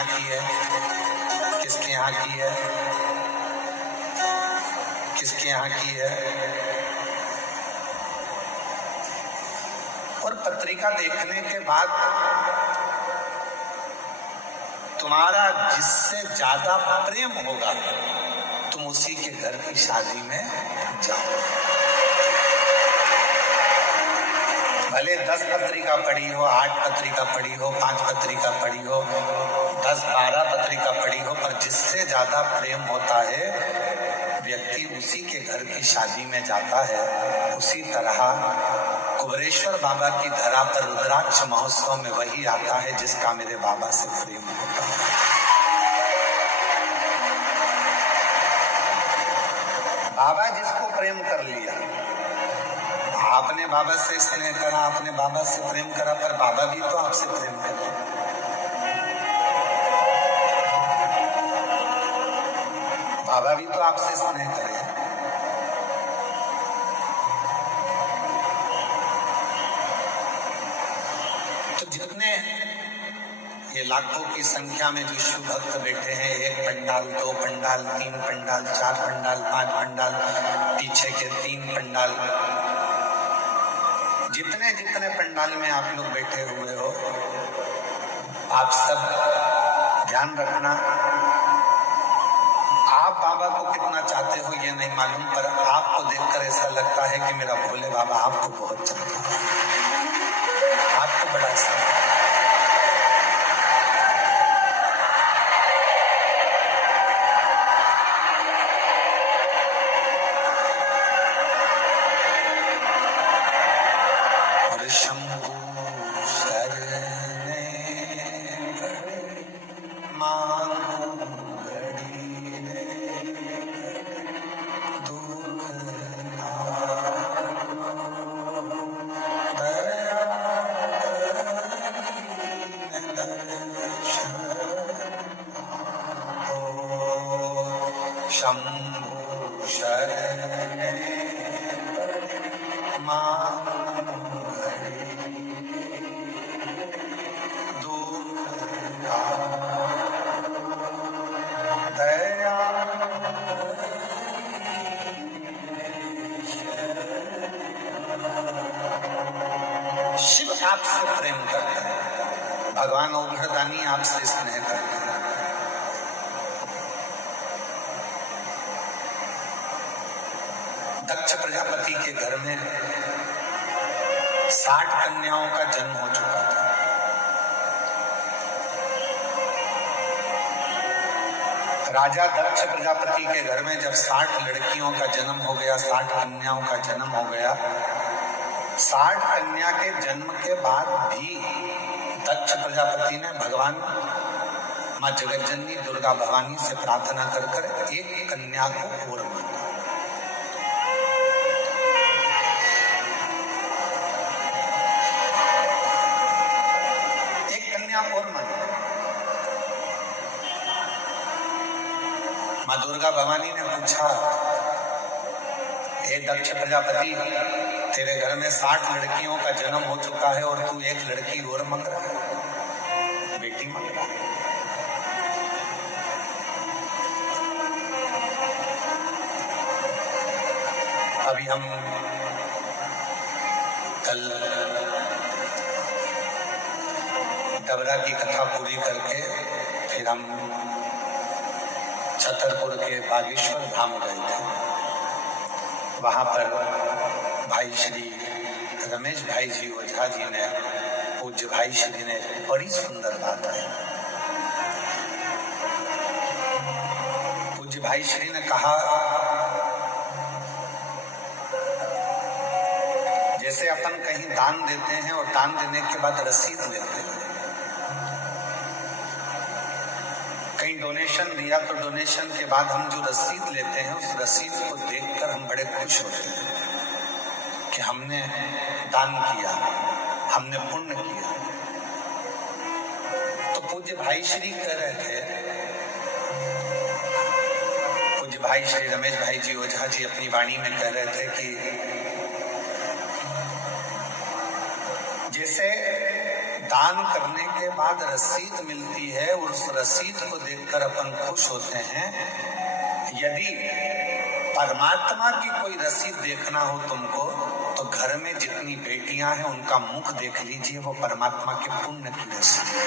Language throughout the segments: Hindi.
यहाँ की है, किसके यहाँ की है, किसके यहाँ की है। और पत्रिका देखने के बाद तुम्हारा जिससे ज्यादा प्रेम होगा तुम उसी के घर की शादी में जाओ। भले 10 पत्रिका पढ़ी हो, 8 पत्रिका पढ़ी हो, 5 पत्रिका पढ़ी हो, 10-12 पत्रिका पढ़ी हो, पर जिससे ज्यादा प्रेम होता है व्यक्ति उसी के घर की शादी में जाता है। उसी तरह कुबरेश्वर बाबा की धरा पर रुद्राक्ष महोत्सव में वही आता है जिसका मेरे बाबा से प्रेम होता है। बाबा जिसको प्रेम कर लिया, आपने बाबा से स्नेह करा, आपने बाबा से प्रेम करा, पर बाबा भी तो आपसे प्रेम करे। बाबा भी तो आपसे स्नेह करे। तो जितने ये लाखों की संख्या में जो शिव भक्त बैठे हैं, 1 पंडाल, 2 पंडाल, 3 पंडाल, 4 पंडाल, 5 पंडाल, पीछे के 3 पंडाल, जितने जितने पंडाल में आप लोग बैठे हुए हो, आप सब ध्यान रखना, आप बाबा को कितना चाहते हो ये नहीं मालूम, पर आपको देखकर ऐसा लगता है कि मेरा भोले बाबा आपको बहुत चाहता है, आपको बड़ा चाहता है। शंभु शरणे मांगड़ी दुख दया। शिव आपसे प्रेम करते हैं, भगवान औघड़दानी आपसे स्नेह करते हैं। दक्ष प्रजापति के घर में 60 कन्याओं का जन्म हो चुका था। राजा दक्ष प्रजापति के घर में जब 60 लड़कियों का जन्म हो गया, 60 कन्याओं का जन्म हो गया, 60 कन्या के जन्म के बाद भी दक्ष प्रजापति ने भगवान मां जगतजननी दुर्गा भवानी से प्रार्थना कर एक कन्या को और मांगा। मां दुर्गा भवानी ने पूछा, हे दक्ष प्रजापति, तेरे घर में 60 लड़कियों का जन्म हो चुका है और तू एक लड़की और मांग रहा है, बेटी मांग रहा है। अभी हम कल डबरा की कथा पूरी करके फिर हम छतरपुर के बागेश्वर धाम गए थे। वहां पर भाई श्री रमेश भाई जी ओझा जी ने, पूज्य भाई श्री ने बड़ी सुंदर बात है। पूज्य भाई श्री ने कहा, जैसे अपन कहीं दान देते हैं और दान देने के बाद रसीद लेते हैं, कहीं डोनेशन दिया तो डोनेशन के बाद हम जो रसीद लेते हैं उस रसीद को देखकर हम बड़े खुश होते हैं कि हमने दान किया, हमने पुण्य किया। तो पूज्य भाई श्री कह रहे थे, पूज्य भाई श्री रमेश भाई जी ओझा जी अपनी वाणी में कह रहे थे कि जैसे दान करने के बाद रसीद मिलती है, उस रसीद को देखकर अपन खुश होते हैं। यदि परमात्मा की कोई रसीद देखना हो तुमको, तो घर में जितनी बेटियां हैं उनका मुख देख लीजिए, वो परमात्मा के पुण्य की रसीद है।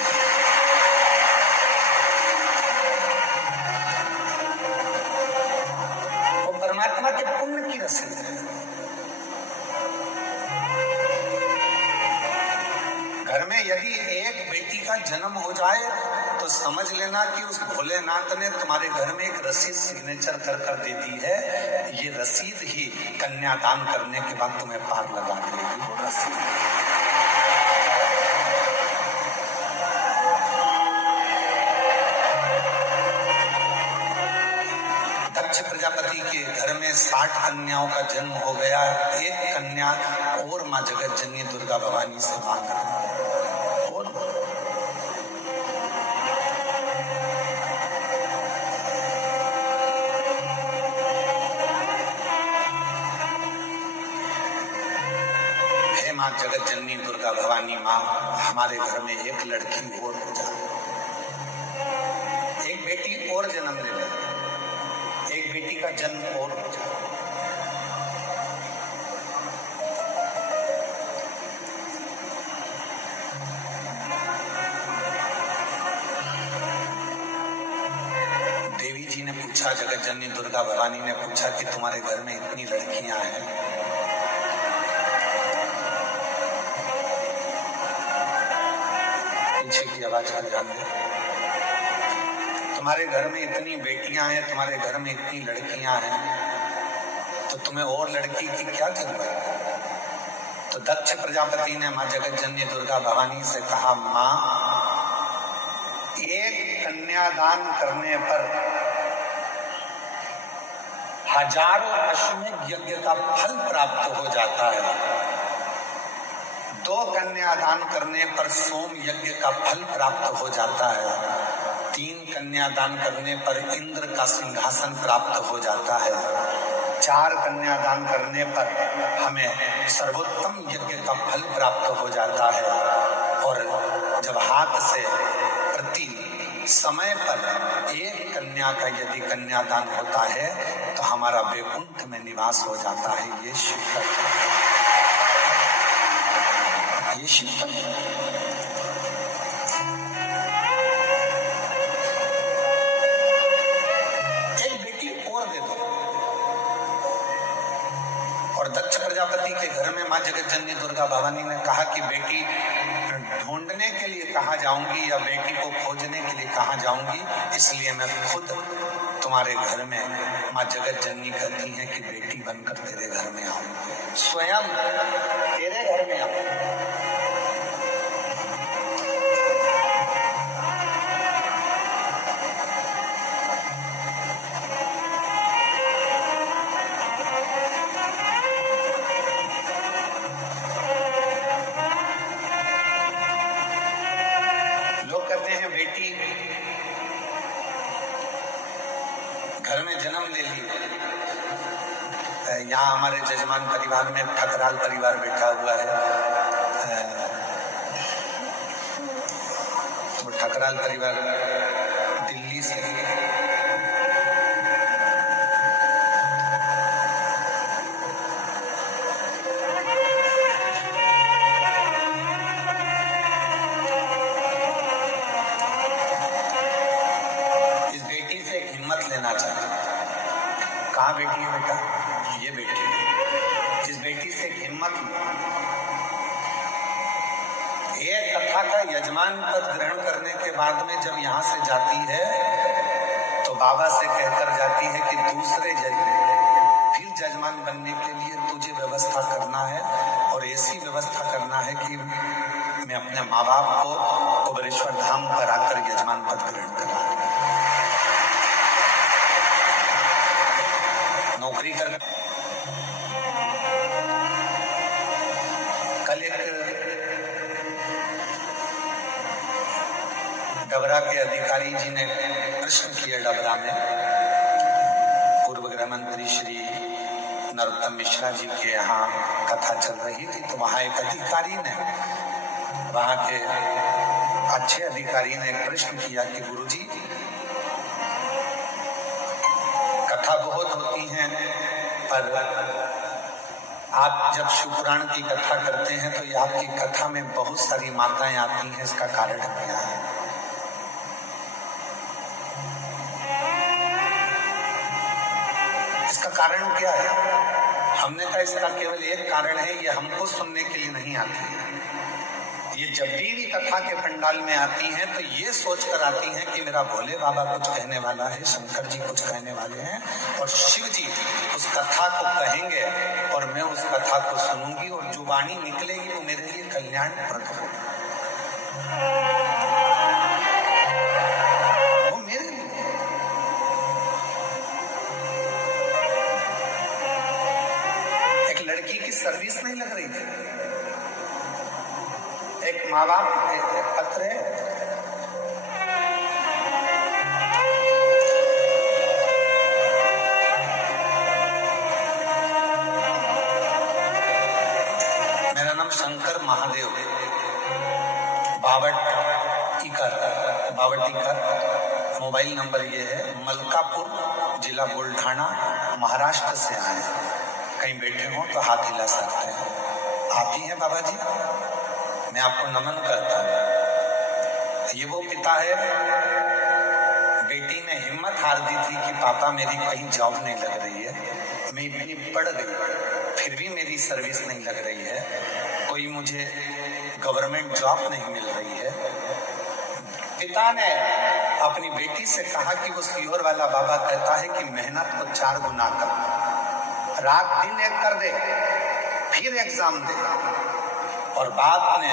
वो परमात्मा के पुण्य की रसीद है। घर में यदि एक बेटी का जन्म हो जाए तो समझ लेना कि उस भोलेनाथ ने तुम्हारे घर में एक रसीद सिग्नेचर कर दे दी है। ये रसीद ही कन्यादान करने के बाद तुम्हें पार लगा देगी, वो रसीद। दक्ष प्रजापति के घर में 60 कन्याओं का जन्म हो गया। एक कन्या और मां जगत जननी दुर्गा भवानी से मांग रही है। मां जगत जननी दुर्गा भवानी मां, हमारे घर में एक लड़की और हो जाए, एक बेटी और जन्म ले ले, एक बेटी का जन्म और हो जाए। देवी जी ने पूछा, जगत जननी दुर्गा भवानी ने पूछा कि तुम्हारे घर में इतनी लड़कियां हैं, की आवाज कर ध्यान दे, तुम्हारे घर में इतनी बेटियां हैं, तुम्हारे घर में इतनी लड़कियां हैं, तो तुम्हें और लड़की की क्या जरूरत है? तो दक्ष प्रजापति ने मां जगत जननी दुर्गा भवानी से कहा, मां, एक कन्यादान करने पर हजारों अश्वमेध यज्ञ का फल प्राप्त हो जाता है। 2 कन्यादान करने पर सोम यज्ञ का फल प्राप्त हो जाता है। 3 कन्यादान करने पर इंद्र का सिंहासन प्राप्त हो जाता है। 4 कन्यादान करने पर हमें सर्वोत्तम यज्ञ का फल प्राप्त हो जाता है। और जब हाथ से प्रति समय पर 1 कन्या का यदि कन्यादान होता है तो हमारा वैकुंठ में निवास हो जाता है। ये शिव, ये शिव। एक बेटी और दे दो। और दक्ष प्रजापति के घर में मां जगत जननी दुर्गा भवानी ने कहा कि बेटी ढूंढने के लिए कहाँ जाऊंगी या बेटी को खोजने के लिए कहाँ जाऊंगी, इसलिए मैं खुद तुम्हारे घर में, मां जगत जननी कहती है कि बेटी बनकर तेरे घर में आऊंगी, स्वयं तेरे घर में आऊंगी। घर में जन्म ले ली। यहाँ हमारे जजमान परिवार में ठकराल परिवार बैठा हुआ है। तो ठकराल परिवार दिल्ली से कहा बेटी है बेटा, ये बेटी है। इस बेटी से हिम्मत एक कथा का यजमान पद ग्रहण करने के बाद में जब यहाँ से जाती है तो बाबा से कहकर जाती है कि दूसरे फिर जजमान बनने के लिए तुझे व्यवस्था करना है और ऐसी व्यवस्था करना है कि मैं अपने माँ बाप को कुबेरेश्वर धाम पर आकर यजमान पद ग्रहण करा। नौकरी कर कल एक डबरा के अधिकारी जी ने प्रश्न किया डबरा में, पूर्व गृह मंत्री श्री नरोत्तम मिश्रा जी के यहाँ कथा चल रही थी, तो वहां एक अधिकारी ने वहां के अच्छे अधिकारी ने एक प्रश्न किया कि गुरुजी, कथा बहुत होती हैं, पर आप जब शिव पुराण की कथा करते हैं तो ये आपकी कथा में बहुत सारी माताएं आती हैं, इसका कारण क्या है? इसका कारण क्या है? हमने कहा इसका केवल एक कारण है, ये हमको सुनने के लिए नहीं आती। ये जब भी कथा के पंडाल में आती हैं तो ये सोचकर आती हैं कि मेरा भोले बाबा कुछ कहने वाला है, शंकर जी कुछ कहने वाले हैं, और शिव जी उस कथा को कहेंगे और मैं उस कथा को सुनूंगी, और जो वाणी निकलेगी वो मेरे लिए कल्याणप्रद होगी, वो मेरे लिए। एक लड़की की सर्विस नहीं लग रही थी, एक माँ बाप पत्र है, मेरा नाम शंकर महादेव, बावटीकर, मोबाइल नंबर ये है, मलकापुर, जिला बुल्ढाना, महाराष्ट्र से आए। कहीं बैठे हो तो हाथ हिला सकते हैं। आप ही हैं बाबा जी? मैं आपको नमन करता हूँ। ये वो पिता है, बेटी ने हिम्मत हार दी थी कि पापा मेरी कहीं जॉब नहीं लग रही है, मैं इतनी पढ़ गई फिर भी मेरी सर्विस नहीं लग रही है, कोई मुझे गवर्नमेंट जॉब नहीं मिल रही है। पिता ने अपनी बेटी से कहा कि वो सीहोर वाला बाबा कहता है कि मेहनत को 4 गुना कर, रात दिन एक कर दे, फिर एग्जाम दे। और बाप ने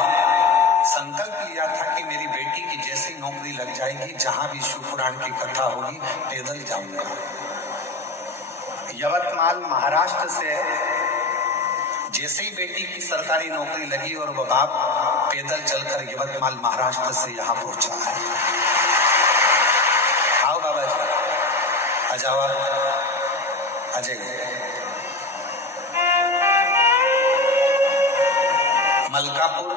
संकल्प लिया था कि मेरी बेटी की जैसी नौकरी लग जाएगी, जहां भी शिव पुराण की कथा होगी पैदल जाऊंगा। यवतमाल महाराष्ट्र से जैसे ही बेटी की सरकारी नौकरी लगी और वो बाप पैदल चलकर यवतमाल महाराष्ट्र से यहाँ पहुंचा है। आओ बाबा जी, आ जाओ, अजय। मलकापुर,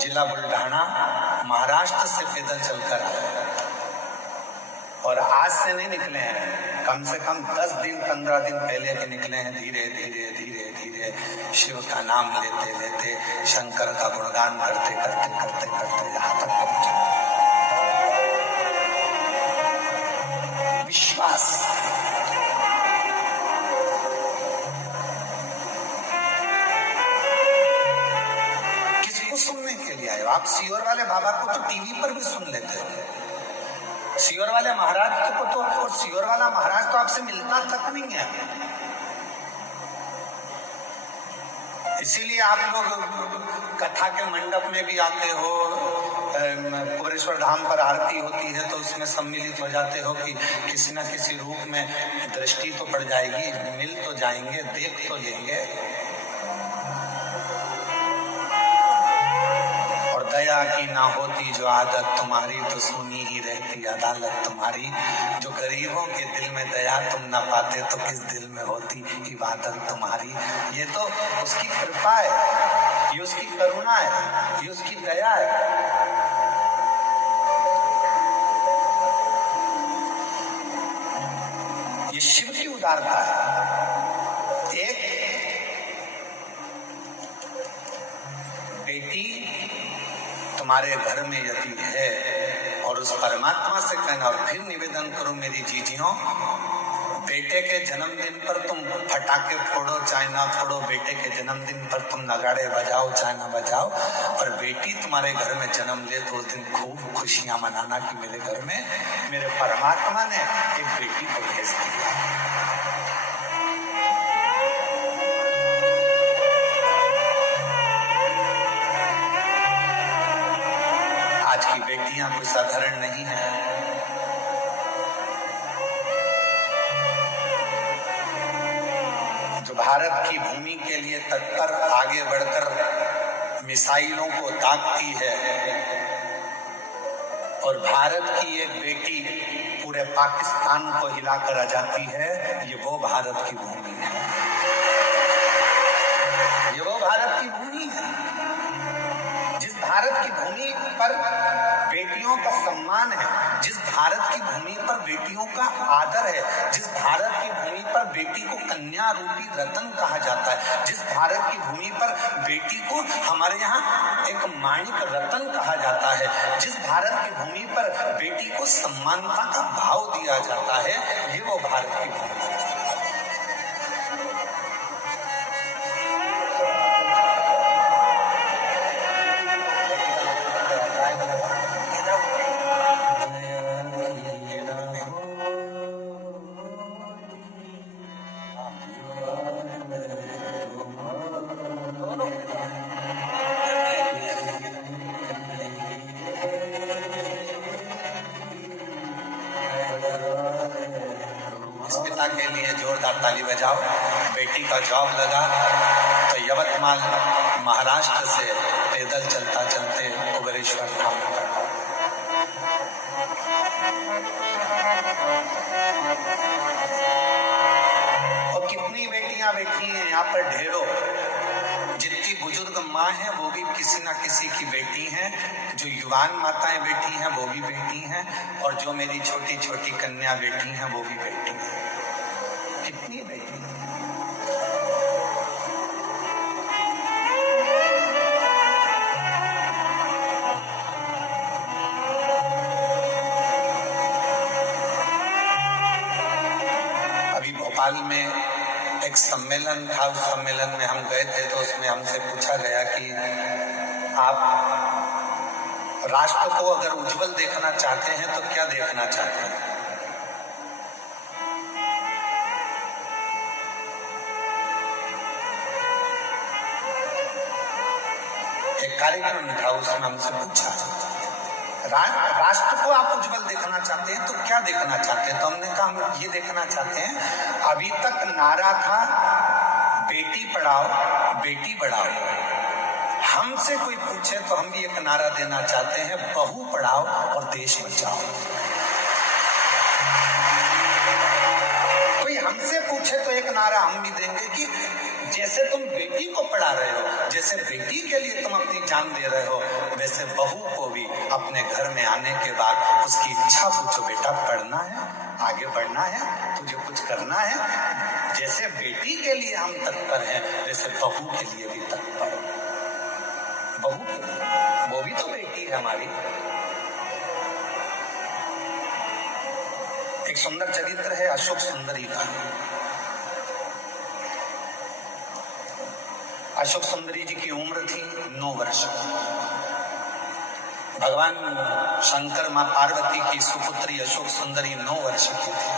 जिला बुल्ढाना, महाराष्ट्र से पैदल चलकर आए, और आज से नहीं निकले हैं, कम से कम 10 दिन 15 दिन पहले के निकले हैं। धीरे धीरे धीरे धीरे शिव का नाम लेते लेते, शंकर का गुणगान करते करते करते करते यहाँ तक पहुंचे। विश्वास, किसको सुनने के लिए आए? आप सीहोर वाले बाबा को तो टीवी पर भी सुन लेते हैं, सीहोर वाले महाराज को तो, और सीहोर वाला महाराज तो आपसे मिलता तक नहीं है। इसीलिए आप लोग कथा के मंडप में भी आते हो, कुबेरेश्वर धाम पर आरती होती है तो उसमें सम्मिलित हो जाते हो कि किसी न किसी रूप में दृष्टि तो पड़ जाएगी, मिल तो जाएंगे, देख तो लेंगे। दया की ना होती जो आदत तुम्हारी, तो सुनी ही रहती अदालत तुम्हारी। जो गरीबों के दिल में दया तुम ना पाते, तो किस दिल में होती इबादत तुम्हारी। ये तो उसकी कृपा है, ये उसकी करुणा है, ये उसकी दया है। ये शिव की उदारता है। एक बेटी तुम्हारे घर में यदि है और उस परमात्मा से कहना, और फिर निवेदन करो मेरी जीजियों, बेटे के जन्मदिन पर तुम फटाके फोड़ो चाहे ना फोड़ो, बेटे के जन्मदिन पर तुम नगाड़े बजाओ चाहे ना बजाओ, और बेटी तुम्हारे घर में जन्म ले तो उस दिन खूब खुशियां मनाना कि मेरे घर में मेरे परमात्मा ने एक बेटी को भेज दिया। आज की बेटियां कोई साधारण नहीं है। जो भारत की भूमि के लिए तत्पर आगे बढ़कर मिसाइलों को दागती है, और भारत की एक बेटी पूरे पाकिस्तान को हिलाकर आ जाती है, ये वो भारत की भूमि है, ये वो भारत की भूमि है। भारत की भूमि पर बेटियों का सम्मान है, जिस भारत की भूमि पर बेटियों का आदर है, जिस भारत की भूमि पर बेटी को कन्या रूपी रतन कहा जाता है, जिस भारत की भूमि पर बेटी को हमारे यहाँ एक माणिक रतन कहा जाता है, जिस भारत की भूमि पर बेटी को सम्मानता का भाव दिया जाता है, ये वो भारत की भूमि है। के लिए जोरदार ताली बजाओ। बेटी का जॉब लगा तो यवतमाल महाराष्ट्र से पैदल चलता चलते उगरेश्वर धाम। और कितनी बेटियां बैठी हैं यहाँ पर, ढेरों। जितनी बुजुर्ग माँ है वो भी किसी ना किसी की बेटी हैं, जो युवान माताएं बैठी हैं वो भी बेटी हैं, और जो मेरी छोटी छोटी कन्या बेटी हैं वो भी बेटी हैं। कितनी बेटी है? अभी भोपाल में एक सम्मेलन था, उस सम्मेलन में हम गए थे, तो उसमें हमसे पूछा गया कि आप राष्ट्र को अगर उज्जवल देखना चाहते हैं तो क्या देखना चाहते हैं? एक कार्यक्रम था, उसमें हमसे पूछा राष्ट्र को आप उज्जवल देखना चाहते हैं तो क्या देखना चाहते हैं? तो हमने कहा हम ये देखना चाहते हैं, अभी तक नारा था बेटी पढ़ाओ बेटी बढ़ाओ, हमसे कोई पूछे तो हम भी एक नारा देना चाहते हैं, बहू पढ़ाओ और देश बचाओ। कोई हमसे पूछे तो एक नारा हम भी देंगे कि जैसे तुम बेटी को पढ़ा रहे हो, जैसे बेटी के लिए तुम अपनी जान दे रहे हो, वैसे बहू को भी अपने घर में आने के बाद उसकी इच्छा पूछो, बेटा पढ़ना है, आगे बढ़ना है, तुझे कुछ करना है। जैसे बेटी के लिए हम तत्पर हैं, वैसे बहू के लिए भी तत्पर। बहू के लिए, वो भी तो बेटी है हमारी। एक सुंदर चरित्र है अशोक सुंदरी का। अशोक सुंदरी जी की उम्र थी 9 वर्ष। भगवान शंकर मां पार्वती की सुपुत्री अशोक सुंदरी 9 वर्ष की थी।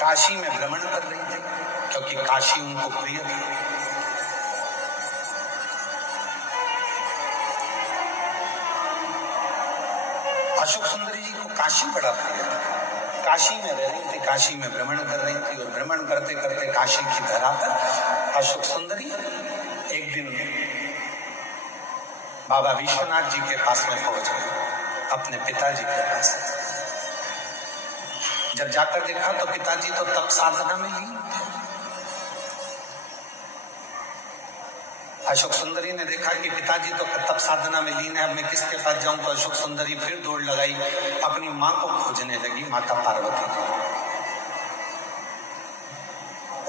काशी में भ्रमण कर रही थी, क्योंकि काशी उनको प्रिय था। अशोक सुंदरी जी को काशी बड़ा प्रिय था। काशी में रह रही थी, काशी में भ्रमण कर रही थी, और भ्रमण करते करते काशी की धरा पर अशोक सुंदरी एक दिन बाबा विश्वनाथ जी के पास में पहुंच गए, अपने पिताजी के पास। जब जाकर देखा तो पिताजी तो तप साधना में लीन थे। अशोक सुंदरी ने देखा कि पिताजी तो तप साधना में लीन है, अब मैं किसके पास जाऊं? तो अशोक सुंदरी फिर दौड़ लगाई, अपनी मां को खोजने लगी, माता पार्वती को।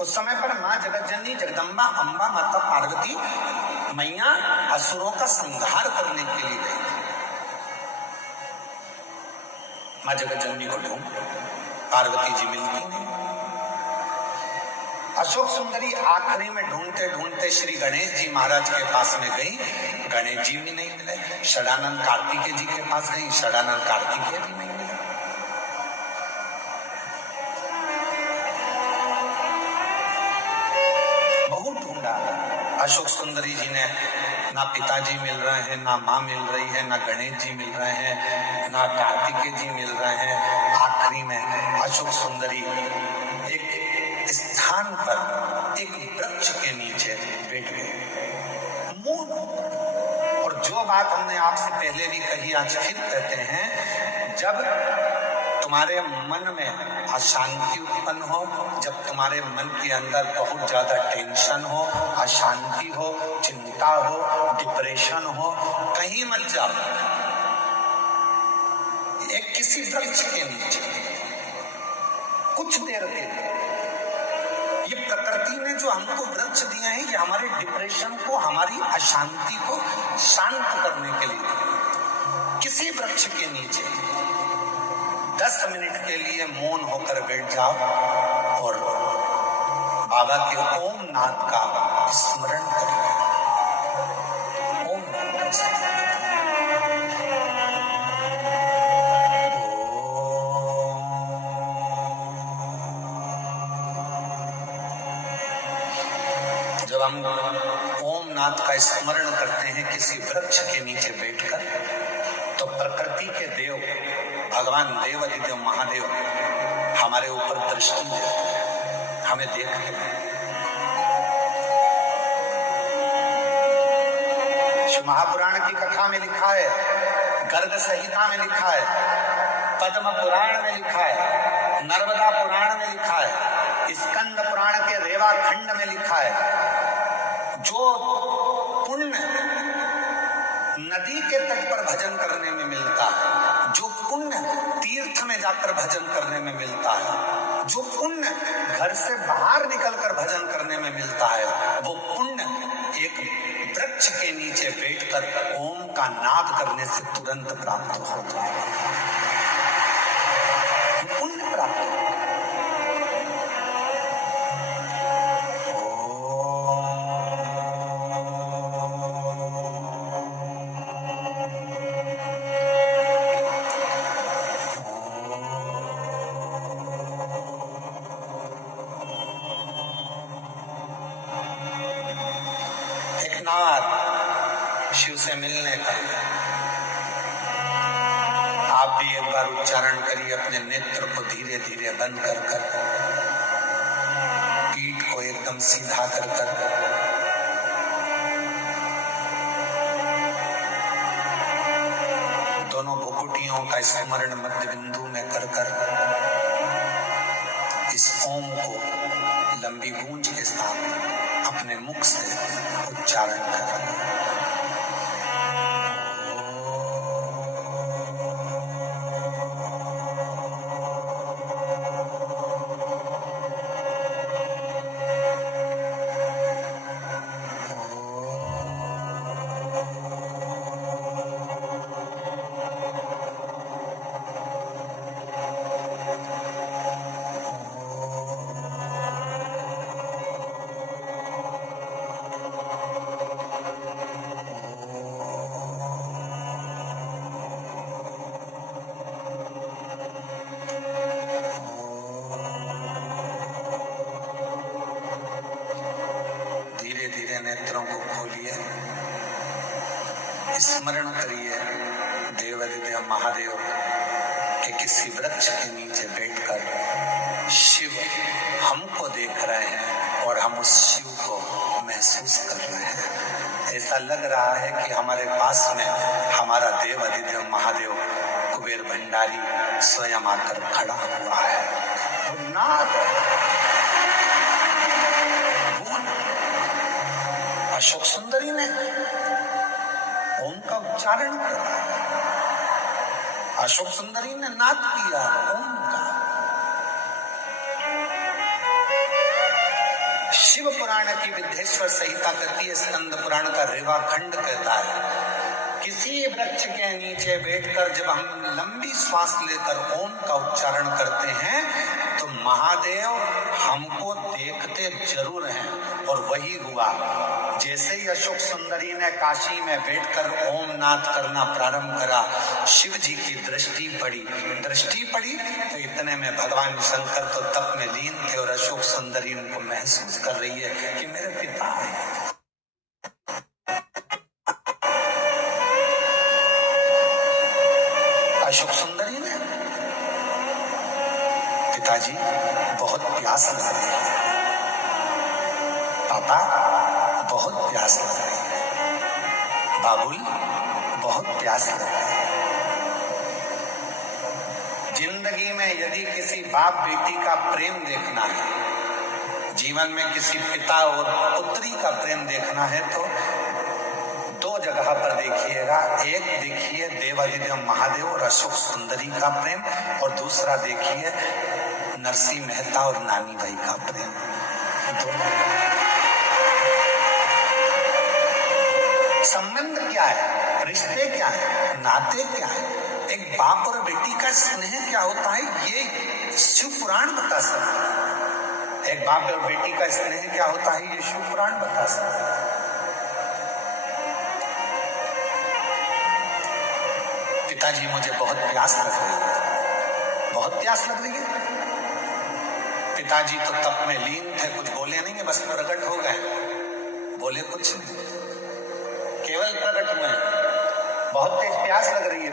उस समय पर मां जगतजननी जगदम्बा अम्बा माता पार्वती मैया असुरों का संहार करने के लिए गई थी। मां जगतजननी को ढूंढ, पार्वती जी मिलती नहीं। अशोक सुंदरी आखिरी में ढूंढते ढूंढते श्री गणेश जी महाराज के पास में गई, गणेश जी भी नहीं मिले। षडानंद कार्तिकेय जी के पास गई, षडानंद कार्तिकेय भी नहीं मिले। बहुत ढूंढा। अशोक सुंदरी जी ने, ना पिताजी मिल रहे हैं, ना माँ मिल रही है, ना गणेश जी मिल रहे हैं, ना कार्तिकेय जी मिल रहे हैं। आखिरी में अशोक सुंदरी एक स्थान पर एक वृक्ष के नीचे बैठ गए, मुंह। और जो बात हमने आपसे पहले भी कही, आज फिर कहते हैं, जब तुम्हारे मन में अशांति उत्पन्न हो, जब तुम्हारे मन के अंदर बहुत ज्यादा टेंशन हो, अशांति हो, चिंता हो, डिप्रेशन हो, कहीं मत जाओ, एक किसी वृक्ष के नीचे कुछ देर के लिए। ये प्रकृति ने जो हमको वृक्ष दिए हैं, ये हमारे डिप्रेशन को, हमारी अशांति को शांत करने के लिए। किसी वृक्ष के नीचे 10 मिनट के लिए मौन होकर बैठ जाओ और बाबा के ओम नाद का स्मरण करो। ओम जब हम ओम नाद का स्मरण करते हैं किसी वृक्ष के नीचे बैठकर, तो प्रकृति के देव भगवान देवाधिदेव महादेव हमारे ऊपर दृष्टि देते हैं, हमें देखते हैं। शिव महापुराण की कथा में लिखा है, गर्ग संहिता में लिखा है, पद्म पुराण में लिखा है, नर्मदा पुराण में लिखा है, स्कंद पुराण के रेवा खंड में लिखा है, जो पुण्य नदी के तट पर भजन करने में मिलता है, जो पुण्य तीर्थ में जाकर भजन करने में मिलता है, जो पुण्य घर से बाहर निकलकर भजन करने में मिलता है, वो पुण्य एक वृक्ष के नीचे बैठकर ओम का नाद करने से तुरंत प्राप्त होता है। पुण्य प्राप्त होता है। शिव से मिलने का आप भी एक बार उच्चारण करिए, अपने नेत्र को धीरे धीरे बंद कर कर, पीठ को एकदम सीधा कर कर, दोनों भुकुटियों का स्मरण मध्य बिंदु में कर कर इस ओम को लंबी गूंज के साथ अपने मुख से उच्चारण करें। नेत्रों को खोलिए, स्मरण करिए देवाधिदेव महादेव के किसी वृक्ष के नीचे बैठकर शिव हमको देख रहे हैं और हम उस शिव को महसूस कर रहे हैं। ऐसा लग रहा है कि हमारे पास में हमारा देवाधिदेव महादेव कुबेर भंडारी स्वयं आकर खड़ा हुआ है। वो नाद अशोक सुंदरी ने ओम का उच्चारण किया, अशोक सुंदरी ने नाद किया ओम का। शिव पुराण की विद्येश्वर संहिता कहती है, स्कंद पुराण का रेवा खंड कहता है, किसी वृक्ष के नीचे बैठकर जब हम लंबी श्वास लेकर ओम का उच्चारण करते हैं तो महादेव हमको देखते जरूर हैं। और वही हुआ, जैसे ही अशोक सुंदरी ने काशी में बैठकर ओम नाद करना प्रारंभ करा, शिव जी की दृष्टि पड़ी तो इतने में भगवान शंकर तो तप में लीन थे और अशोक सुंदरी उनको महसूस कर रही है कि मेरे पिता हैं। अशोक सुंदरी ने, पिताजी बहुत प्यास लग रही है, पापा बहुत प्यास लग रही है, बाबुल बहुत प्यास लग रही है। जिंदगी में यदि किसी बाप बेटी का प्रेम देखना है, जीवन में किसी पिता और पुत्री का प्रेम देखना है, तो दो जगह पर देखिएगा। एक देखिए देवादिदेव महादेव और अशोक सुंदरी का प्रेम, और दूसरा देखिए नरसिंह मेहता और नानी बाई का प्रेम। संबंध क्या है, रिश्ते क्या है, नाते क्या है, एक बाप और बेटी का स्नेह क्या होता है, ये शिव पुराण बता सकता है। एक बाप और बेटी का स्नेह क्या होता है, ये शिव पुराण बता सकता है। पिताजी मुझे बहुत प्यास लग रही है, बहुत प्यास लग रही है। पिताजी तो तप में लीन थे, कुछ बोले नहीं, बस प्रकट हो गए, बोले कुछ नहीं, केवल प्रकट में। बहुत तेज प्यास लग रही है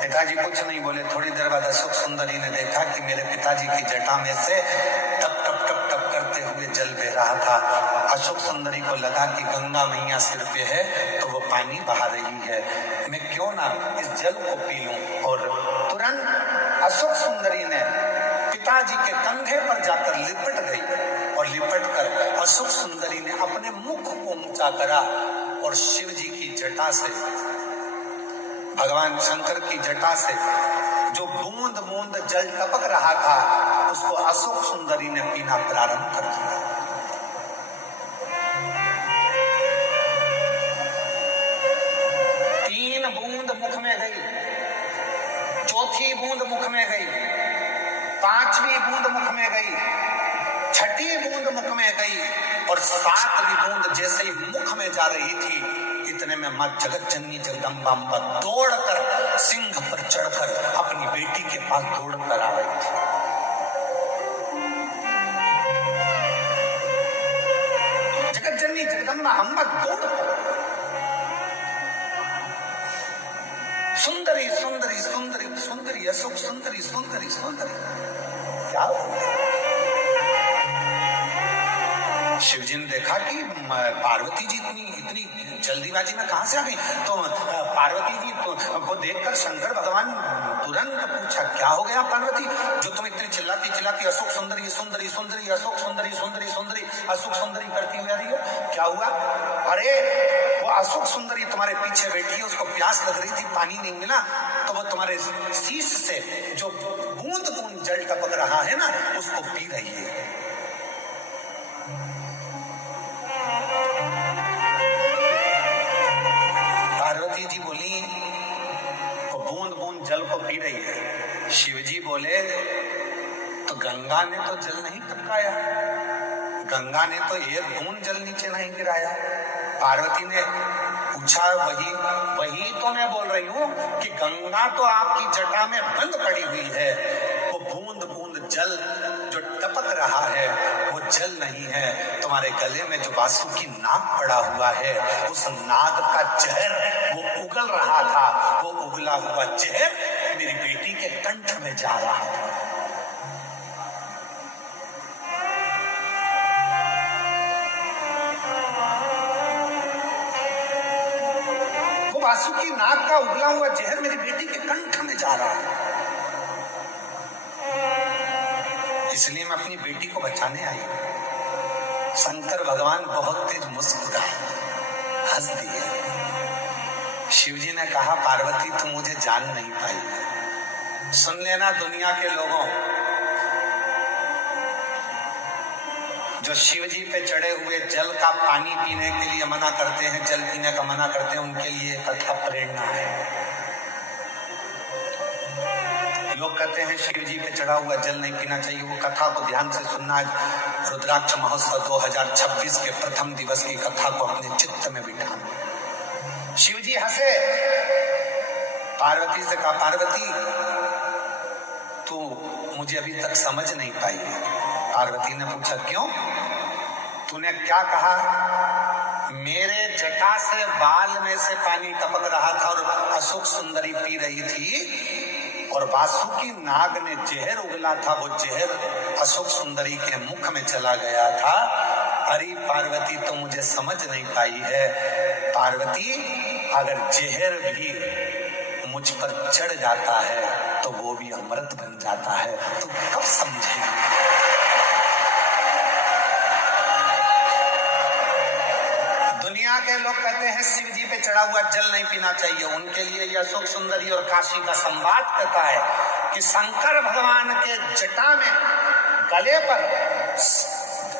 पिताजी कुछ नहीं बोले। थोड़ी देर बाद अशोक सुंदरी ने देखा कि मेरे पिताजी की जटा में से टप टप टप टप करते हुए जल बह रहा था। अशोक सुंदरी को लगा कि गंगा मैया सिर पे है तो वो पानी बहा रही है, मैं क्यों ना इस जल को पी लूं। और तुरंत अशोक सुंदरी ने पिताजी के कंधे पर जाकर लिपट गई, और लिपट कर अशोक सुंदरी ने अपने मुख को ऊंचा करा और शिव जी की जटा से, भगवान शंकर की जटा से जो बूंद बूंद जल टपक रहा था, उसको अशोक सुंदरी ने पीना प्रारंभ कर दिया। तीन बूंद मुख में गई, चौथी बूंद मुख में गई, पांचवी बूंद मुख में गई, छठी बूंद मुख में गई, और सातवीं बूंद जैसे ही मुख में जा रही थी, इतने में मां जगत जननी जगदम्बा अम्बा दौड़कर सिंह पर चढ़कर अपनी बेटी के पास दौड़कर आ रही थी। जगत जननी जगदम्बा अम्बा दौड़कर सुंदरी सुंदरी सुंदरी सुंदरी अशोक सुंदरी सुंदरी सुंदरी, क्या शिवजी ने देखा कि पार्वती जी इतनी जल्दीबाजी में कहां से आ गई। तो पार्वती जी को देखकर शंकर भगवान तुरंत पूछा, क्या हो गया पार्वती, जो तुम इतनी चिल्लाती चिल्लाती अशोक सुंदरी सुंदरी सुंदरी अशोक सुंदरी सुंदरी सुंदरी अशोक सुंदरी करती हुई आ रही हो, क्या हुआ। अरे वो अशोक सुंदरी तुम्हारे पीछे बैठी है, उसको प्यास लग रही थी, पानी नहीं मिला, तो वो तुम्हारे शीश से जो बूंद बूंद जल टपक रहा है ना, उसको पी रही है। पार्वती जी बोली, वो बूंद बूंद जल को पी रही है। शिवजी बोले, तो गंगा ने तो जल नहीं टपकाया, गंगा ने तो एक बूंद जल नीचे नहीं गिराया। पार्वती ने पूछा, वही तो मैं बोल रही हूँ कि गंगा तो आपकी जटा में बंद पड़ी हुई है, वो बूंद बूंद जल जो टपक रहा है वो जल नहीं है, तुम्हारे गले में जो बासुकी नाग पड़ा हुआ है, उस नाग का जहर वो उगल रहा था, वो उगला हुआ जहर मेरी बेटी के कंठ में जा रहा था। वो बासुकी नाग का उगला हुआ जहर मेरी बेटी के कंठ में जा रहा है, इसलिए मैं अपनी बेटी को बचाने आई। शंकर भगवान बहुत तेज मुस्कुराए, हंस दिए। शिवजी ने कहा, पार्वती तुम मुझे जान नहीं पाई। सुन लेना दुनिया के लोगों, जो शिवजी पे चढ़े हुए जल का पानी पीने के लिए मना करते हैं, जल पीने का मना करते हैं, उनके लिए कथा प्रेरणा है। लोग कहते हैं शिव जी पे चढ़ा हुआ जल नहीं पीना चाहिए, वो कथा को ध्यान से सुनना। रुद्राक्ष महोत्सव 2026 के प्रथम दिवस की कथा को अपने चित्त में बिठाना। शिव जी हंसे, पार्वती से कहा, पार्वती तू मुझे अभी तक समझ नहीं पाई है। पार्वती ने पूछा, क्यों, तूने क्या कहा। मेरे जटा से बाल में से पानी टपक रहा था और अशोक सुंदरी पी रही थी, और वासुकी नाग ने जहर उगला था, वो जहर अशोक सुंदरी के मुख में चला गया था। अरे पार्वती तो मुझे समझ नहीं पाई है। पार्वती अगर जहर भी मुझ पर चढ़ जाता है तो तो वो भी अमृत बन जाता है। तो कब समझेंगे? दुनिया के लोग कहते हैं शिव जी पे चढ़ा हुआ जल नहीं पीना चाहिए। उनके लिए यह अशोक सुंदरी और काशी का संवाद कहता है कि शंकर भगवान के जटा में गले पर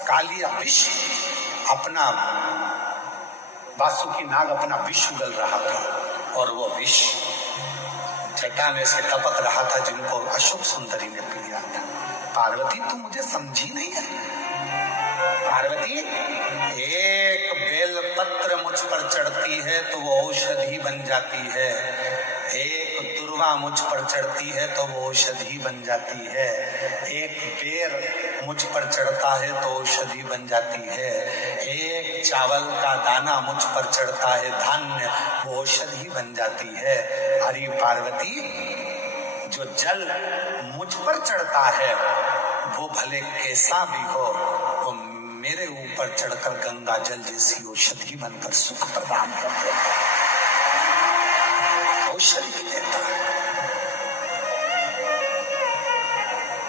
कालिया विष अपना वासुकी नाग अपना विष उगल रहा था और वो विष जटा में से टपक रहा था, जिनको अशोक सुंदरी ने पी लिया था। पार्वती तू मुझे समझी नहीं है। पार्वती, एक बेल पत्र मुझ पर चढ़ती है तो वो औषधि बन जाती है, एक दुर्वा मुझ पर चढ़ती है तो वो औषधि बन जाती है, एक बेर मुझ पर चढ़ता है तो औषधि बन जाती है, एक चावल का दाना मुझ पर चढ़ता है धान्य, वो औषधि बन जाती है। अरे पार्वती, जो जल मुझ पर चढ़ता है वो भले कैसा भी हो, वो मेरे ऊपर चढ़कर गंगा जल जैसी औषधि बनकर सुख प्रदान कर देता है, औषधि देता है।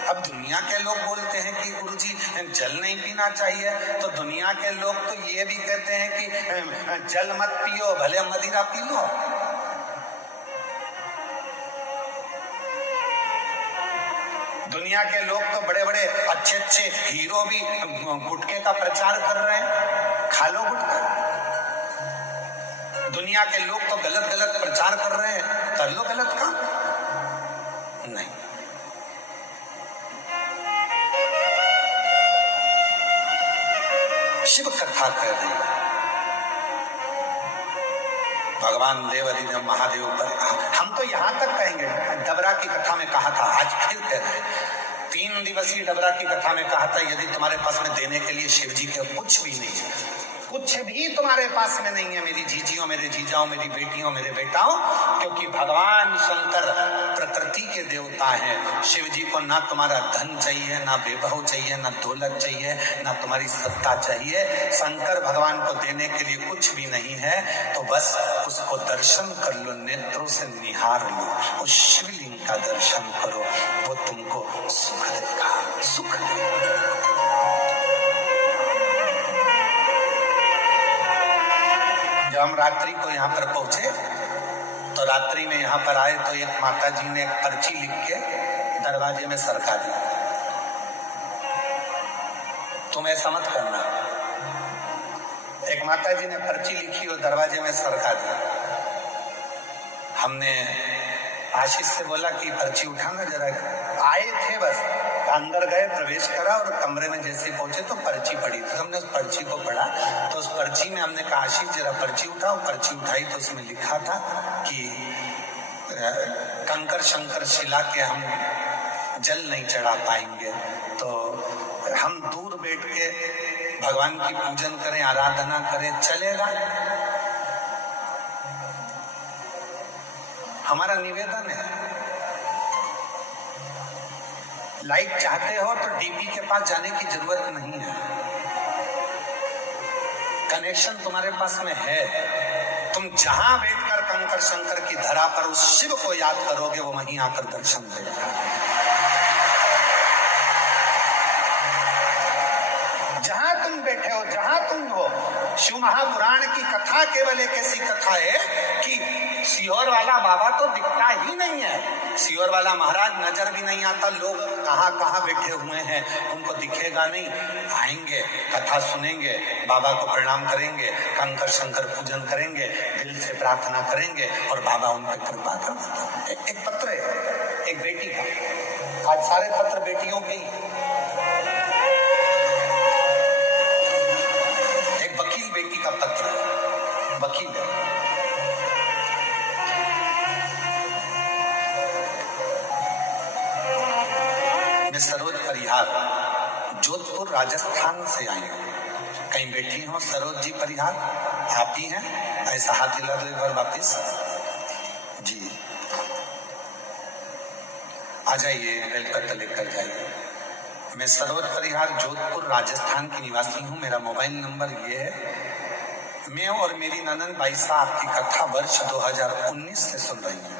अब दुनिया के लोग बोलते हैं कि गुरुजी जल नहीं पीना चाहिए, तो दुनिया के लोग तो ये भी कहते हैं कि जल मत पियो, भले मदिरा पी लो। दुनिया के लोग तो बड़े बड़े अच्छे अच्छे हीरो भी गुटखे का प्रचार कर रहे हैं, खा लो गुटखा। दुनिया के लोग तो गलत गलत प्रचार कर रहे हैं, कर लो गलत काम। नहीं, शिव कथा कर रही है। भगवान देवरी ने महादेव पर, हम तो यहां तक कहेंगे, डबरा की कथा में कहा था, आज फिर कह रहे हैं, 3 दिवसीय डबरा की कथा में कहा था, यदि तुम्हारे पास में देने के लिए शिव जी के कुछ भी नहीं है, कुछ भी तुम्हारे पास में नहीं है मेरी जीजियों, मेरे जीजाओं, मेरी बेटियों, मेरे बेटाओं, क्योंकि भगवान शंकर प्रकृति के देवता हैं। शिव जी को ना तुम्हारा धन चाहिए, ना वैभव चाहिए, ना दौलत चाहिए, ना तुम्हारी सत्ता चाहिए। शंकर भगवान को देने के लिए कुछ भी नहीं है, तो बस उसको दर्शन कर लो, नेत्रों से निहार लो, उस शिवलिंग का दर्शन करो, वो तुमको सुख देगा, सुख देगा। जब हम रात्रि को यहाँ पर पहुंचे तो रात्रि में यहाँ पर आए तो एक माता जी ने एक पर्ची लिख के दरवाजे में सरका दी, तुम ऐसा मत करना। एक माता जी ने पर्ची लिखी और दरवाजे में सरका दी। हमने आशीष से बोला कि पर्ची उठाना जरा। आए थे, बस अंदर गए, प्रवेश करा और कमरे में जैसे पहुंचे तो पर्ची पड़ी थी। हमने उस पर्ची को पढ़ा तो उस पर्ची में हमने कहा आशीष जरा पर्ची उठाओ। पर्ची उठाई तो उसमें लिखा था कि कंकर शंकर शिला के हम जल नहीं चढ़ा पाएंगे, तो हम दूर बैठ के भगवान की पूजन करें, आराधना करें, चलेगा। हमारा निवेदन है, लाइक चाहते हो तो डीपी के पास जाने की जरूरत नहीं है, कनेक्शन तुम्हारे पास में है। तुम जहां बैठकर कंकर शंकर की धरा पर उस शिव को याद करोगे, वो वहीं आकर दर्शन देगा। जहां तुम बैठे हो, जहां तुम हो, शिव महापुराण की कथा केवल एक ऐसी कथा है कि सीहोर वाला बाबा तो दिखता ही नहीं है, सीहोर वाला महाराज नजर भी नहीं आता, लोग कहाँ कहाँ बैठे हुए हैं, उनको दिखेगा नहीं। आएंगे, कथा सुनेंगे, बाबा को प्रणाम करेंगे, कंकर शंकर पूजन करेंगे, दिल से प्रार्थना करेंगे और बाबा उन पर कृपा कर देता। एक पत्र है एक बेटी का, आज सारे पत्र बेटियों के ही। एक वकील बेटी का पत्र है, वकील है, मैं सरोज परिहार जोधपुर राजस्थान से आई हूँ। कहीं बैठी हो सरोज जी परिहार, आप ही हैं? ऐसा हाथ हिला दो एक बार वापिस जी। आ जाइए, बेलपत्र लेकर जाइए। मैं सरोज परिहार जोधपुर राजस्थान की निवासी हूँ। मेरा मोबाइल नंबर ये है। मैं और मेरी ननद बाईसा आपकी कथा वर्ष 2019 से सुन रही हूँ।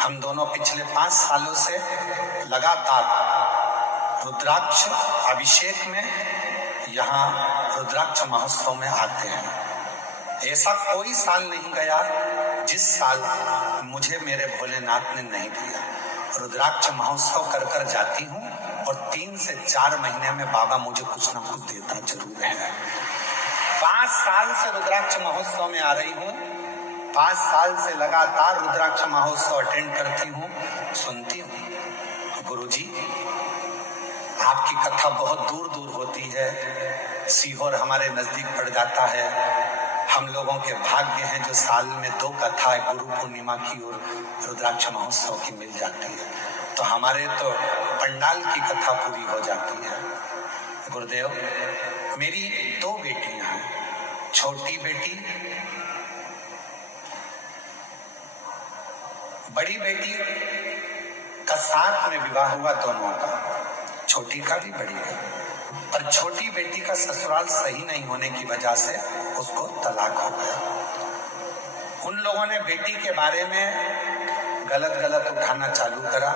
हम दोनों पिछले 5 सालों से लगातार रुद्राक्ष अभिषेक में यहाँ रुद्राक्ष महोत्सव में आते हैं। ऐसा कोई साल नहीं गया जिस साल मुझे मेरे भोलेनाथ ने नहीं दिया। रुद्राक्ष महोत्सव कर कर जाती हूँ और 3 से 4 महीने में बाबा मुझे कुछ ना कुछ देता जरूर है। 5 साल से रुद्राक्ष महोत्सव में आ रही हूँ, 5 साल से लगातार रुद्राक्ष महोत्सव अटेंड करती हूँ, सुनती हूँ। गुरुजी, आपकी कथा बहुत दूर दूर होती है, सीहोर हमारे नजदीक पड़ जाता है। हम लोगों के भाग्य हैं जो साल में 2 कथा गुरु पूर्णिमा की और रुद्राक्ष महोत्सव की मिल जाती है, तो हमारे तो पंडाल की कथा पूरी हो जाती है। गुरुदेव, मेरी 2 बेटियां हैं। छोटी बेटी, बड़ी बेटी का 7 में विवाह हुआ दोनों का, छोटी का भी, बड़ी का। पर छोटी बेटी का ससुराल सही नहीं होने की वजह से उसको तलाक हो गया। उन लोगों ने बेटी के बारे में गलत उठाना चालू करा